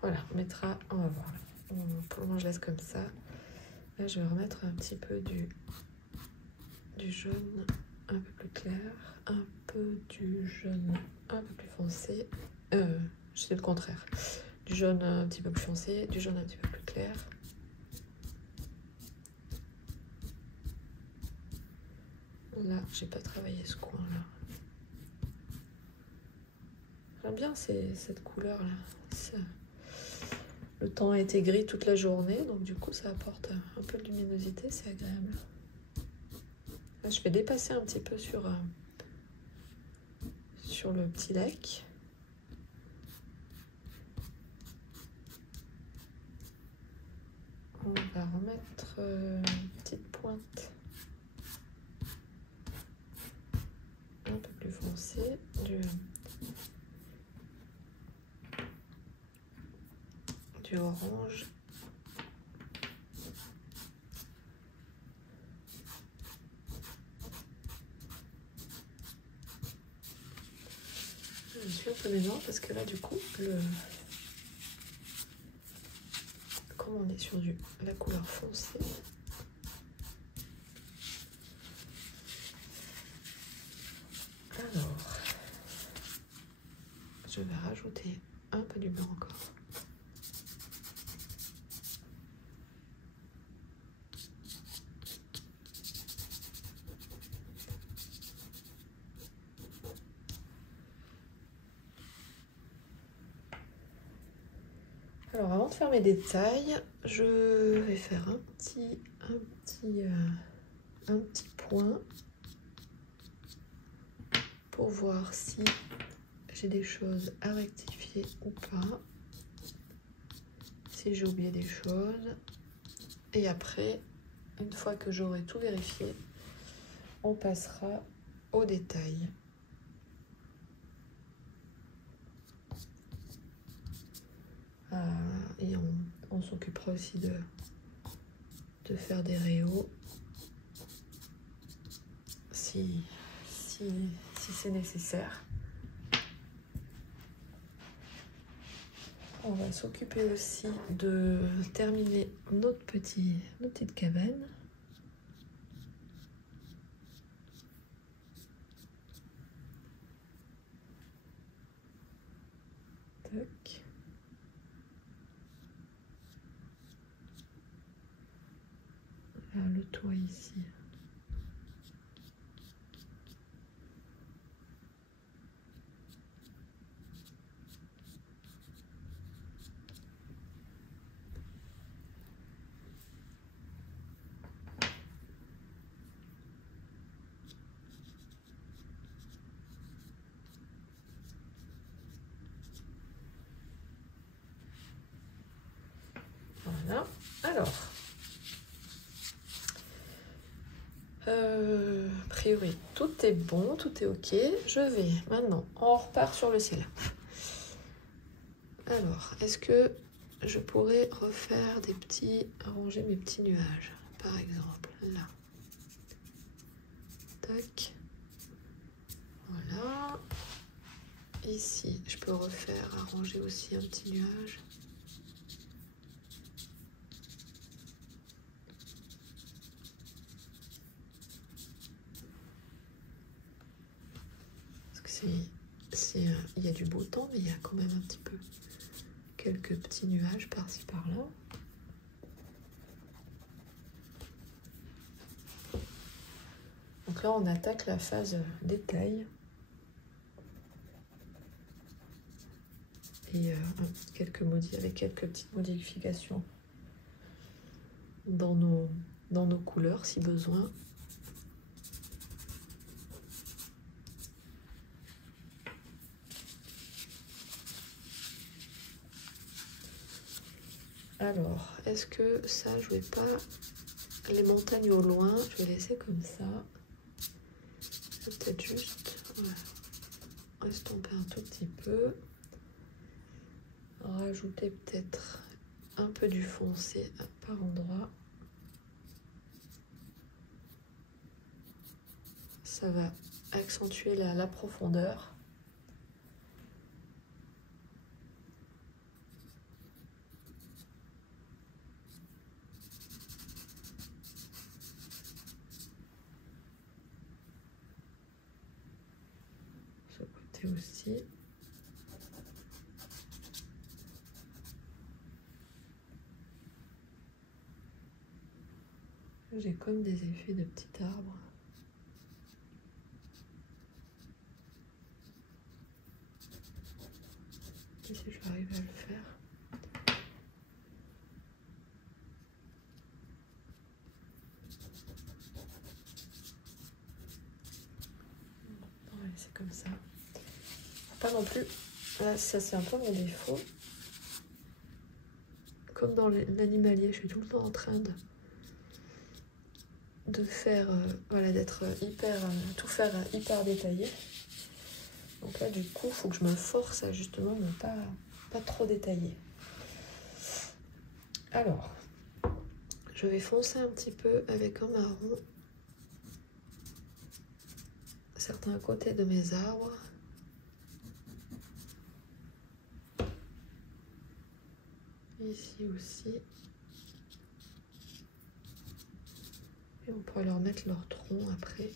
Voilà, on mettra, on va voir. Pour le moment, je laisse comme ça. Là, je vais remettre un petit peu du jaune un peu plus clair, un peu du jaune un peu plus foncé. Je fais le contraire. Du jaune un petit peu plus foncé, du jaune un petit peu plus clair. Là, j'ai pas travaillé ce coin-là. J'aime bien cette couleur-là. Le temps a été gris toute la journée, donc du coup, ça apporte un peu de luminosité, c'est agréable. Là, je vais dépasser un petit peu sur le petit lac. On va remettre une petite pointe un peu plus foncée du orange. Je suis un peu mélange parce que là du coup comme on est sur la couleur foncée, alors je vais rajouter un peu du blanc encore. Alors avant de faire mes détails, je vais faire un petit point pour voir si j'ai des choses à rectifier ou pas, si j'ai oublié des choses. Et après, une fois que j'aurai tout vérifié, on passera aux détails. Et on s'occupera aussi de faire des réaux si c'est nécessaire. On va s'occuper aussi de terminer notre petite cabane. Tac. Là, le toit ici. Voilà. Alors, a priori, tout est bon, tout est ok. Je vais maintenant, on repart sur le ciel. Alors, est-ce que je pourrais refaire arranger mes petits nuages, par exemple, là. Tac. Voilà. Ici, je peux arranger aussi un petit nuage. Parce que il y a du beau temps, mais il y a quand même un petit peu quelques petits nuages par-ci par-là. Donc là, on attaque la phase détail. Et avec quelques petites modifications dans nos couleurs si besoin. Alors, est-ce que ça, je vais pas les montagnes au loin, je vais laisser comme ça. Peut-être juste estomper un tout petit peu. Rajouter peut-être un peu du foncé par endroit. Ça va accentuer la profondeur. Ce côté aussi. J'ai comme des effets de petits arbres. Et si je vais arriver à le faire. pas non plus. Là, ça c'est un peu mon défaut. Comme dans l'animalier, je suis tout le temps en train de faire, voilà, d'être hyper, tout faire hyper détaillé. Donc là, du coup, il faut que je me force à justement ne pas trop détailler. Alors, je vais foncer un petit peu avec un marron certains côtés de mes arbres. Ici aussi. Et on pourrait leur mettre leur tronc après.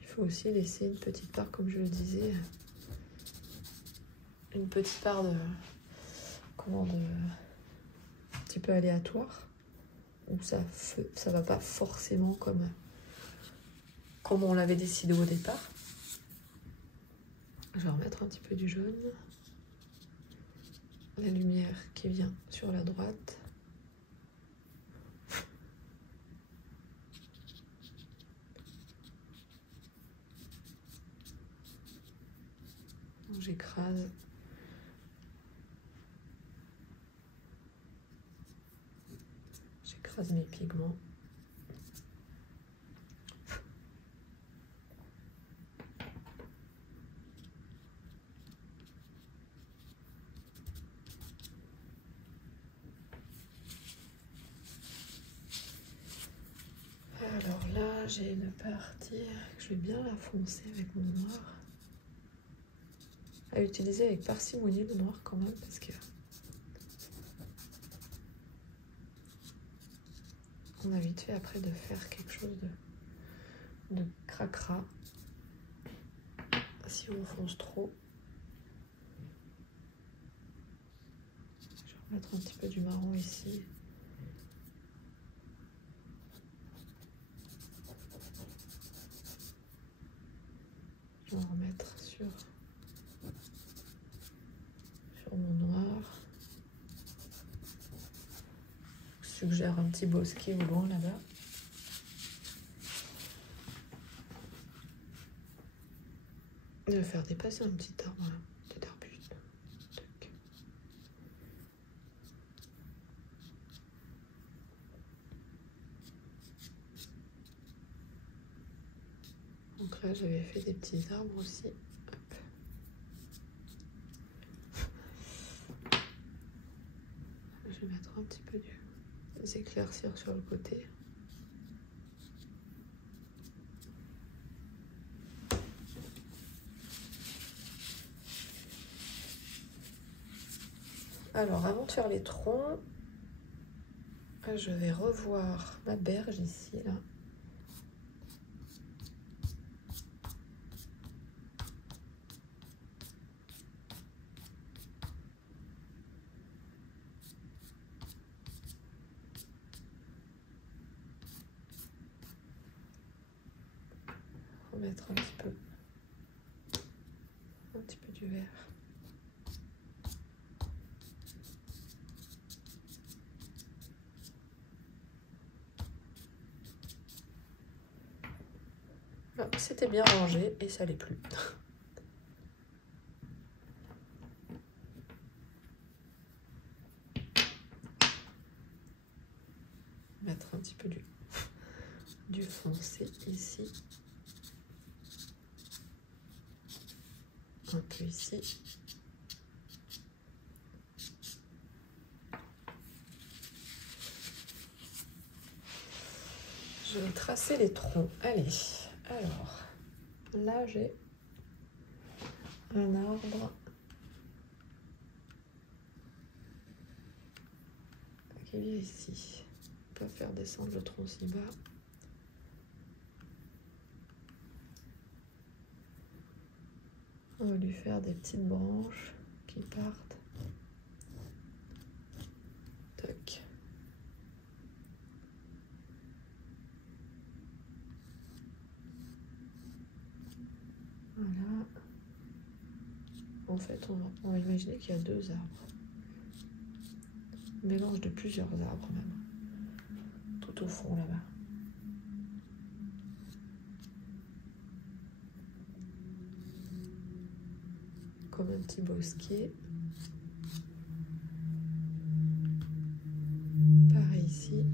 Il faut aussi laisser une petite part, comme je le disais, une petite part de, comment, de, un petit peu aléatoire, où ça va pas forcément comme on l'avait décidé au départ. Je vais remettre un petit peu du jaune. La lumière qui vient sur la droite. J'écrase. J'écrase mes pigments. Alors là, j'ai une partie que je vais bien la foncer avec mon noir. À utiliser avec parcimonie le noir quand même, parce que on a vite fait après de faire quelque chose de cracra si on fonce trop. Je vais remettre un petit peu du marron ici. Je vais en remettre sur mon noir. Je suggère un petit bosquet au loin là-bas. Je vais faire dépasser un petit arbre, un petit arbuste. Tac. Donc là, j'avais fait des petits arbres aussi. Hop. Je vais mettre un petit peu des éclaircir sur le côté. Alors, avant de faire les troncs, je vais revoir ma berge ici, là. Remettre un petit peu du vert. C'était bien rangé et ça l'est plus. Mettre un petit peu du foncé ici. Un peu ici. Je vais tracer les troncs. Allez, alors, là j'ai un arbre qui vient ici. On peut faire descendre le tronc si bas. On va lui faire des petites branches qui partent. Tac. Voilà. En fait, on va imaginer qu'il y a deux arbres. Un mélange de plusieurs arbres même. Tout au fond là-bas. Comme un petit bosquet. Pareil ici.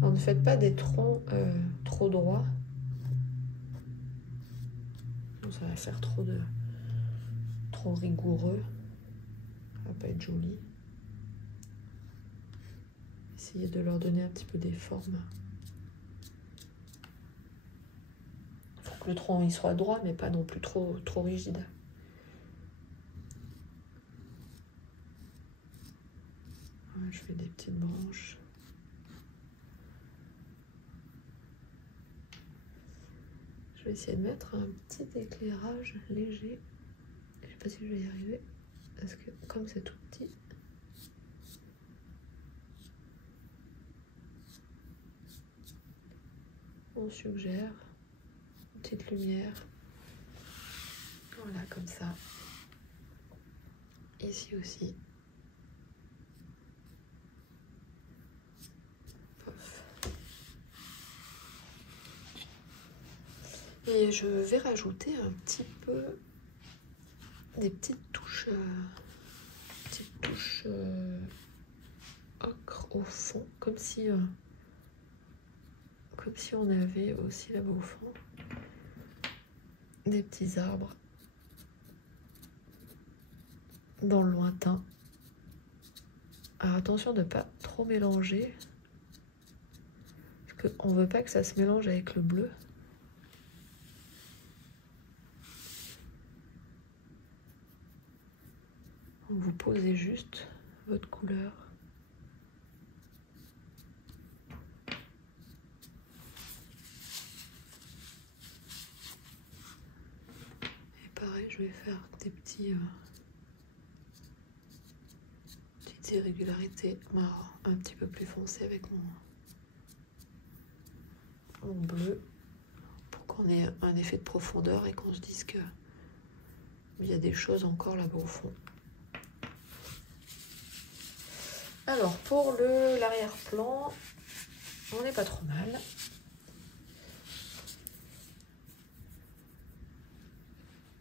Alors, ne faites pas des troncs trop droits. Ça va faire trop rigoureux. Ça va pas être joli. Essayez de leur donner un petit peu des formes. Il faut que le tronc il soit droit, mais pas non plus trop rigide. Ouais, je fais des petites branches. Je vais essayer de mettre un petit éclairage léger. Je ne sais pas si je vais y arriver. Parce que comme c'est tout petit. On suggère une petite lumière. Voilà, comme ça. Ici aussi. Pof. Et je vais rajouter un petit peu des petites touches ocre au fond, comme si on avait aussi là-bas au fond des petits arbres dans le lointain. Alors attention de ne pas trop mélanger, parce qu'on ne veut pas que ça se mélange avec le bleu. Donc vous posez juste votre couleur. Et pareil, je vais faire des petites irrégularités marron un petit peu plus foncé avec mon bleu, pour qu'on ait un effet de profondeur et qu'on se dise que il y a des choses encore là-bas au fond. Alors pour l'arrière-plan, on n'est pas trop mal.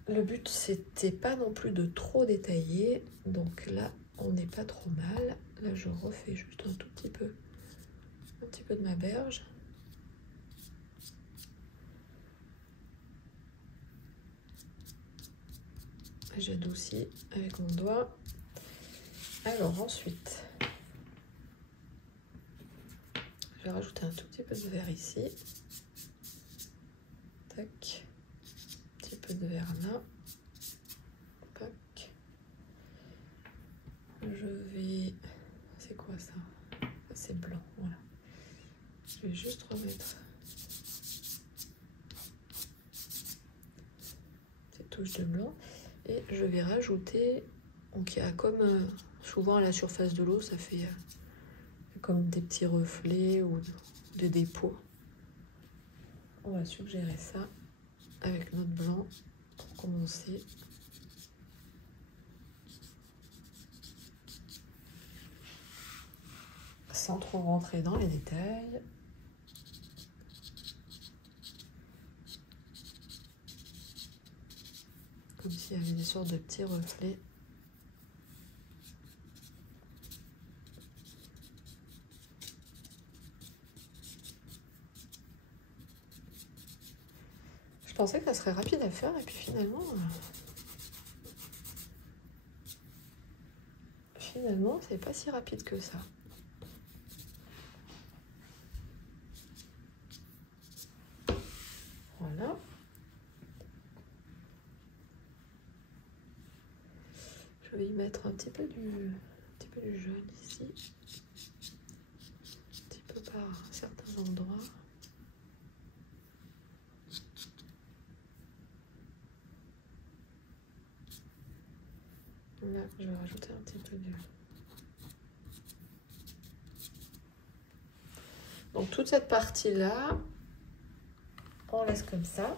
Le but c'était pas non plus de trop détailler, donc là on n'est pas trop mal. Là je refais juste un petit peu de ma berge. J'adoucis avec mon doigt. Alors ensuite, je vais rajouter un tout petit peu de vert ici. Tac. Un petit peu de vert là. Tac. Je vais... C'est quoi ça? C'est blanc, voilà. Je vais juste remettre cette touche de blanc. Et je vais rajouter, donc il y a comme souvent à la surface de l'eau, ça fait comme des petits reflets ou des dépôts. On va suggérer ça avec notre blanc pour commencer. Sans trop rentrer dans les détails. Comme s'il y avait des sortes de petits reflets. Je pensais que ça serait rapide à faire et puis finalement c'est pas si rapide que ça. Voilà. Je vais y mettre un petit peu du jaune ici, un petit peu par certains endroits. Là, je vais rajouter un petit peu du... Donc toute cette partie-là, on laisse comme ça.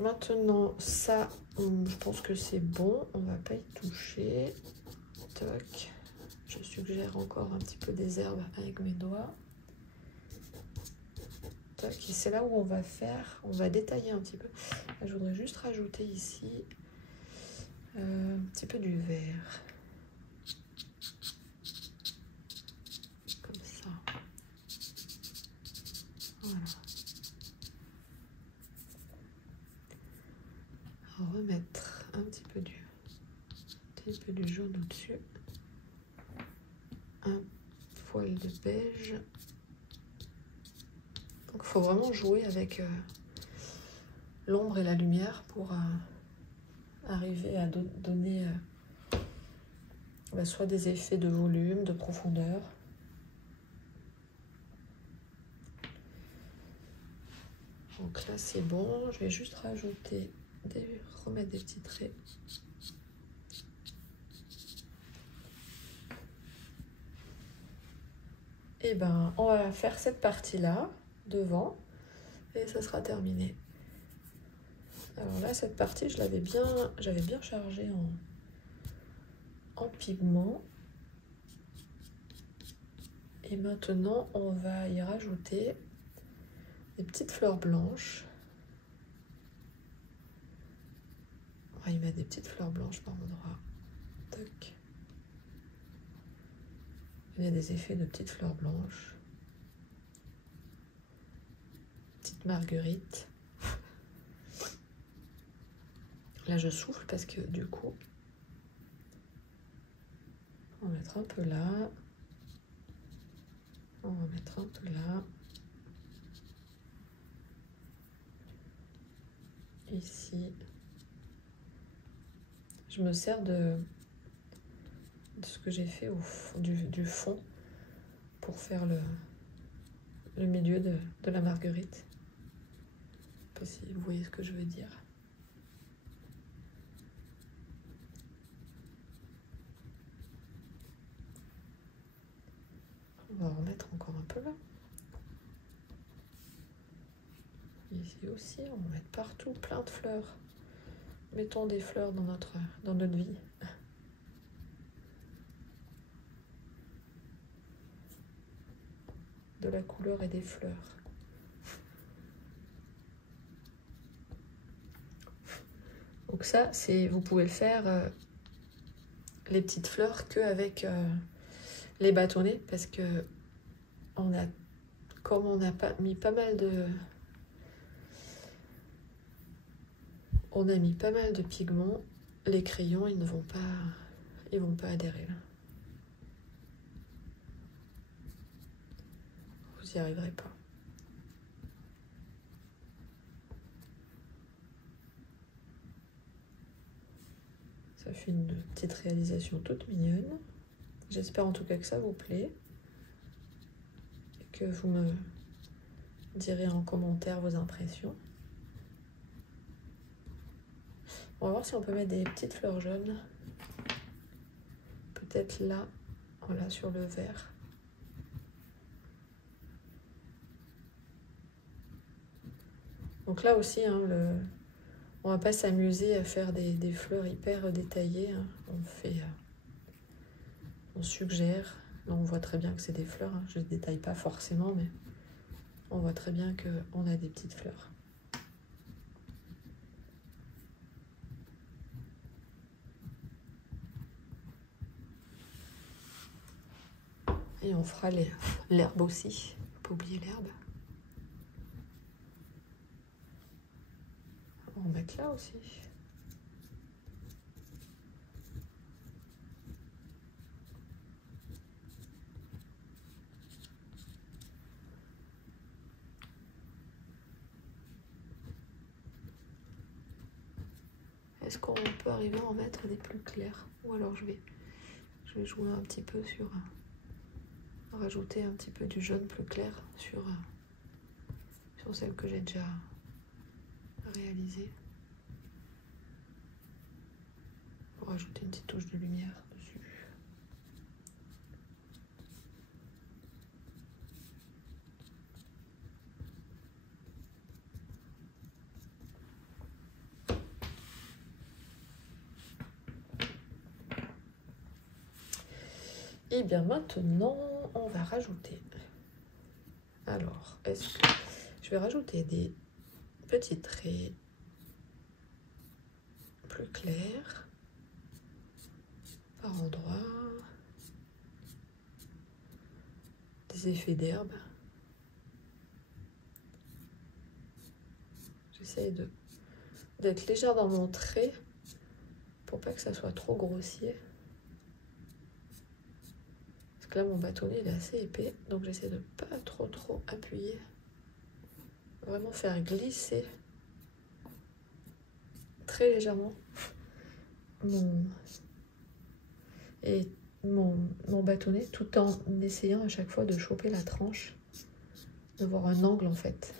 Maintenant, ça, je pense que c'est bon. On va pas y toucher. Toc. Je suggère encore un petit peu des herbes avec mes doigts. C'est là où on va détailler un petit peu. Là, je voudrais juste rajouter ici un petit peu du vert. Comme ça. Voilà. Remettre un petit peu du jaune au-dessus. Un poil de beige. Donc il faut vraiment jouer avec l'ombre et la lumière pour arriver à donner soit des effets de volume, de profondeur. Donc là c'est bon, je vais juste rajouter, remettre des petits traits. Et ben on va faire cette partie-là devant et ça sera terminé. Alors là cette partie j'avais bien chargé en pigment. Et maintenant on va y rajouter des petites fleurs blanches. On va y mettre des petites fleurs blanches par endroit. Tac. Il y a des effets de petites fleurs blanches. Petite marguerite. Là je souffle parce que du coup, on va mettre un peu là. On va mettre un peu là. Ici. Je me sers de ce que j'ai fait du fond pour faire le milieu de la marguerite. Je ne sais pas si vous voyez ce que je veux dire. On va en remettre encore un peu là. Ici aussi, on va mettre partout plein de fleurs. Mettons des fleurs dans notre vie. De la couleur et des fleurs. Donc ça, vous pouvez le faire, les petites fleurs, qu'avec les bâtonnets, parce que comme on a mis pas mal de... On a mis pas mal de pigments, les crayons, ils vont pas adhérer là. Vous n'y arriverez pas. Ça fait une petite réalisation toute mignonne. J'espère en tout cas que ça vous plaît. Et que vous me direz en commentaire vos impressions. On va voir si on peut mettre des petites fleurs jaunes. Peut-être là, voilà, sur le vert. Donc là aussi, hein, on va pas s'amuser à faire des fleurs hyper détaillées. Hein. On suggère. Là, on voit très bien que c'est des fleurs. Hein. Je ne détaille pas forcément, mais on voit très bien qu'on a des petites fleurs. Et on fera l'herbe aussi. Faut pas oublier l'herbe. On va en mettre là aussi. Est-ce qu'on peut arriver à en mettre des plus clairs? Ou alors je vais jouer un petit peu sur... rajouter un petit peu du jaune plus clair sur celle que j'ai déjà réalisée. Pour rajouter une petite touche de lumière dessus. Et bien maintenant, on va rajouter. Alors, est-ce que je vais rajouter des petits traits plus clairs par endroits, des effets d'herbe. J'essaye d'être légère dans mon trait pour pas que ça soit trop grossier. Parce que là, mon bâtonnet il est assez épais, donc j'essaie de pas trop appuyer. Vraiment faire glisser très légèrement mon bâtonnet, tout en essayant à chaque fois de choper la tranche, de voir un angle en fait.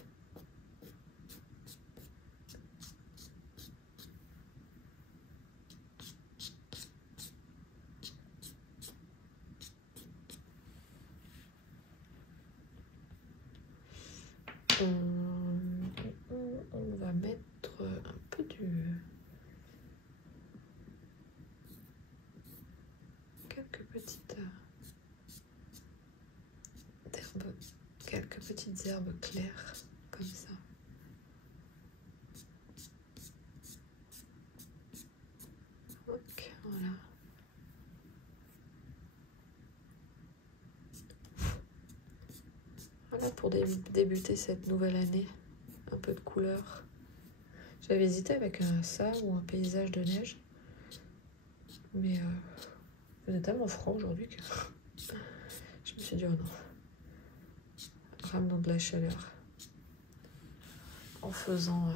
On va mettre un peu quelques petites herbes claires comme ça. Ok, voilà. Voilà pour débuter cette nouvelle année. Un peu de couleur. J'avais hésité avec ça ou un paysage de neige. Mais vous êtes tellement froid aujourd'hui que je me suis dit oh non. Ramenons de la chaleur. En faisant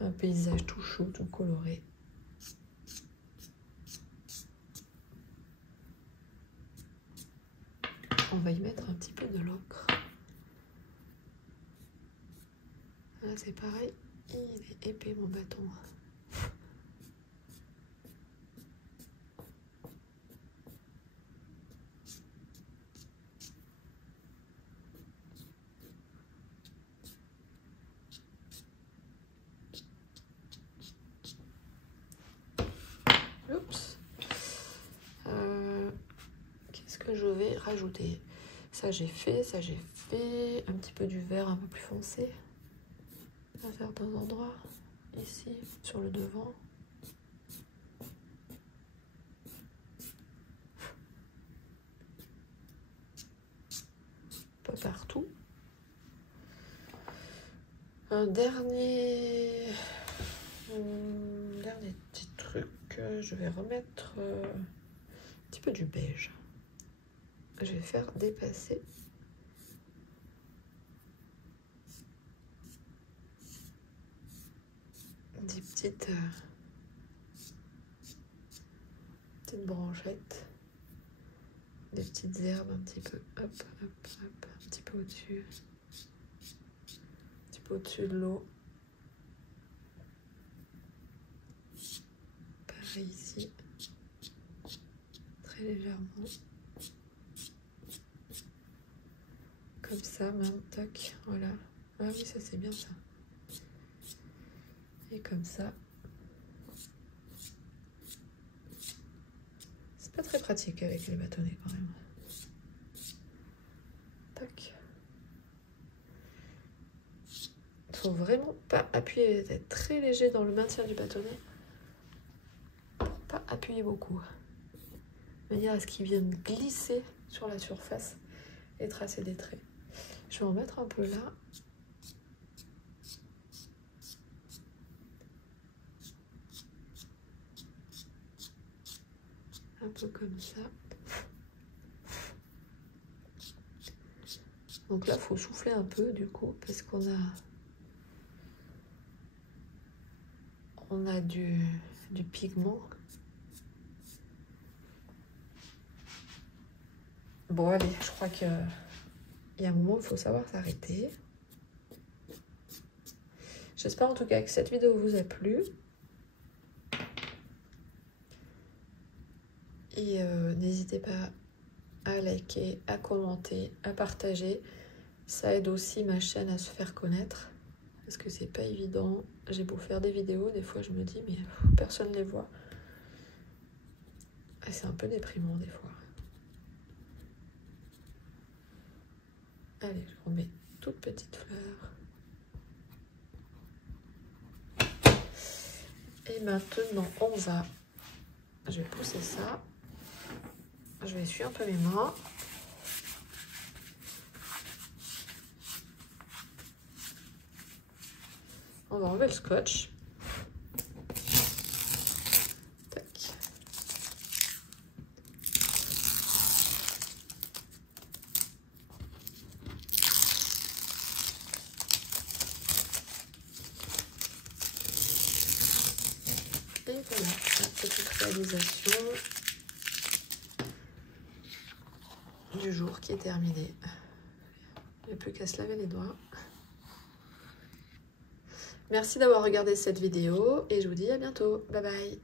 un paysage tout chaud, tout coloré. On va y mettre un petit peu de l'ocre. Là c'est pareil, il est épais mon bâton. Oups. Qu'est-ce que je vais rajouter? Ça j'ai fait, un petit peu du vert un peu plus foncé. À certains endroits, ici, sur le devant. Pas partout. Un dernier petit truc, je vais remettre un petit peu du beige. Je vais faire dépasser des petites branchettes, des petites herbes un petit peu, hop, un petit peu au-dessus, de l'eau. Pareil ici, très légèrement. Comme ça, même, tac, voilà. Ah oui, ça c'est bien ça. Et comme ça. C'est pas très pratique avec les bâtonnets quand même. Tac. Il faut vraiment pas appuyer, être très léger dans le maintien du bâtonnet. Pas appuyer beaucoup. De manière à ce qu'il vienne glisser sur la surface et tracer des traits. Je vais en mettre un peu là. Un peu comme ça. Donc là, il faut souffler un peu du coup, parce qu'on a du pigment. Bon, allez, je crois qu'il y a un moment où il faut savoir s'arrêter. J'espère en tout cas que cette vidéo vous a plu. Et n'hésitez pas à liker, à commenter, à partager. Ça aide aussi ma chaîne à se faire connaître. Parce que c'est pas évident. J'ai beau faire des vidéos, des fois je me dis mais personne ne les voit. Et c'est un peu déprimant des fois. Allez, je remets toute petite fleur. Et maintenant, on va... Je vais pousser ça. Je vais essuyer un peu mes mains. On va enlever le scotch. Tac. Et voilà, la petite réalisation du jour qui est terminée. Il n'y a plus qu'à se laver les doigts. Merci d'avoir regardé cette vidéo et je vous dis à bientôt. Bye bye.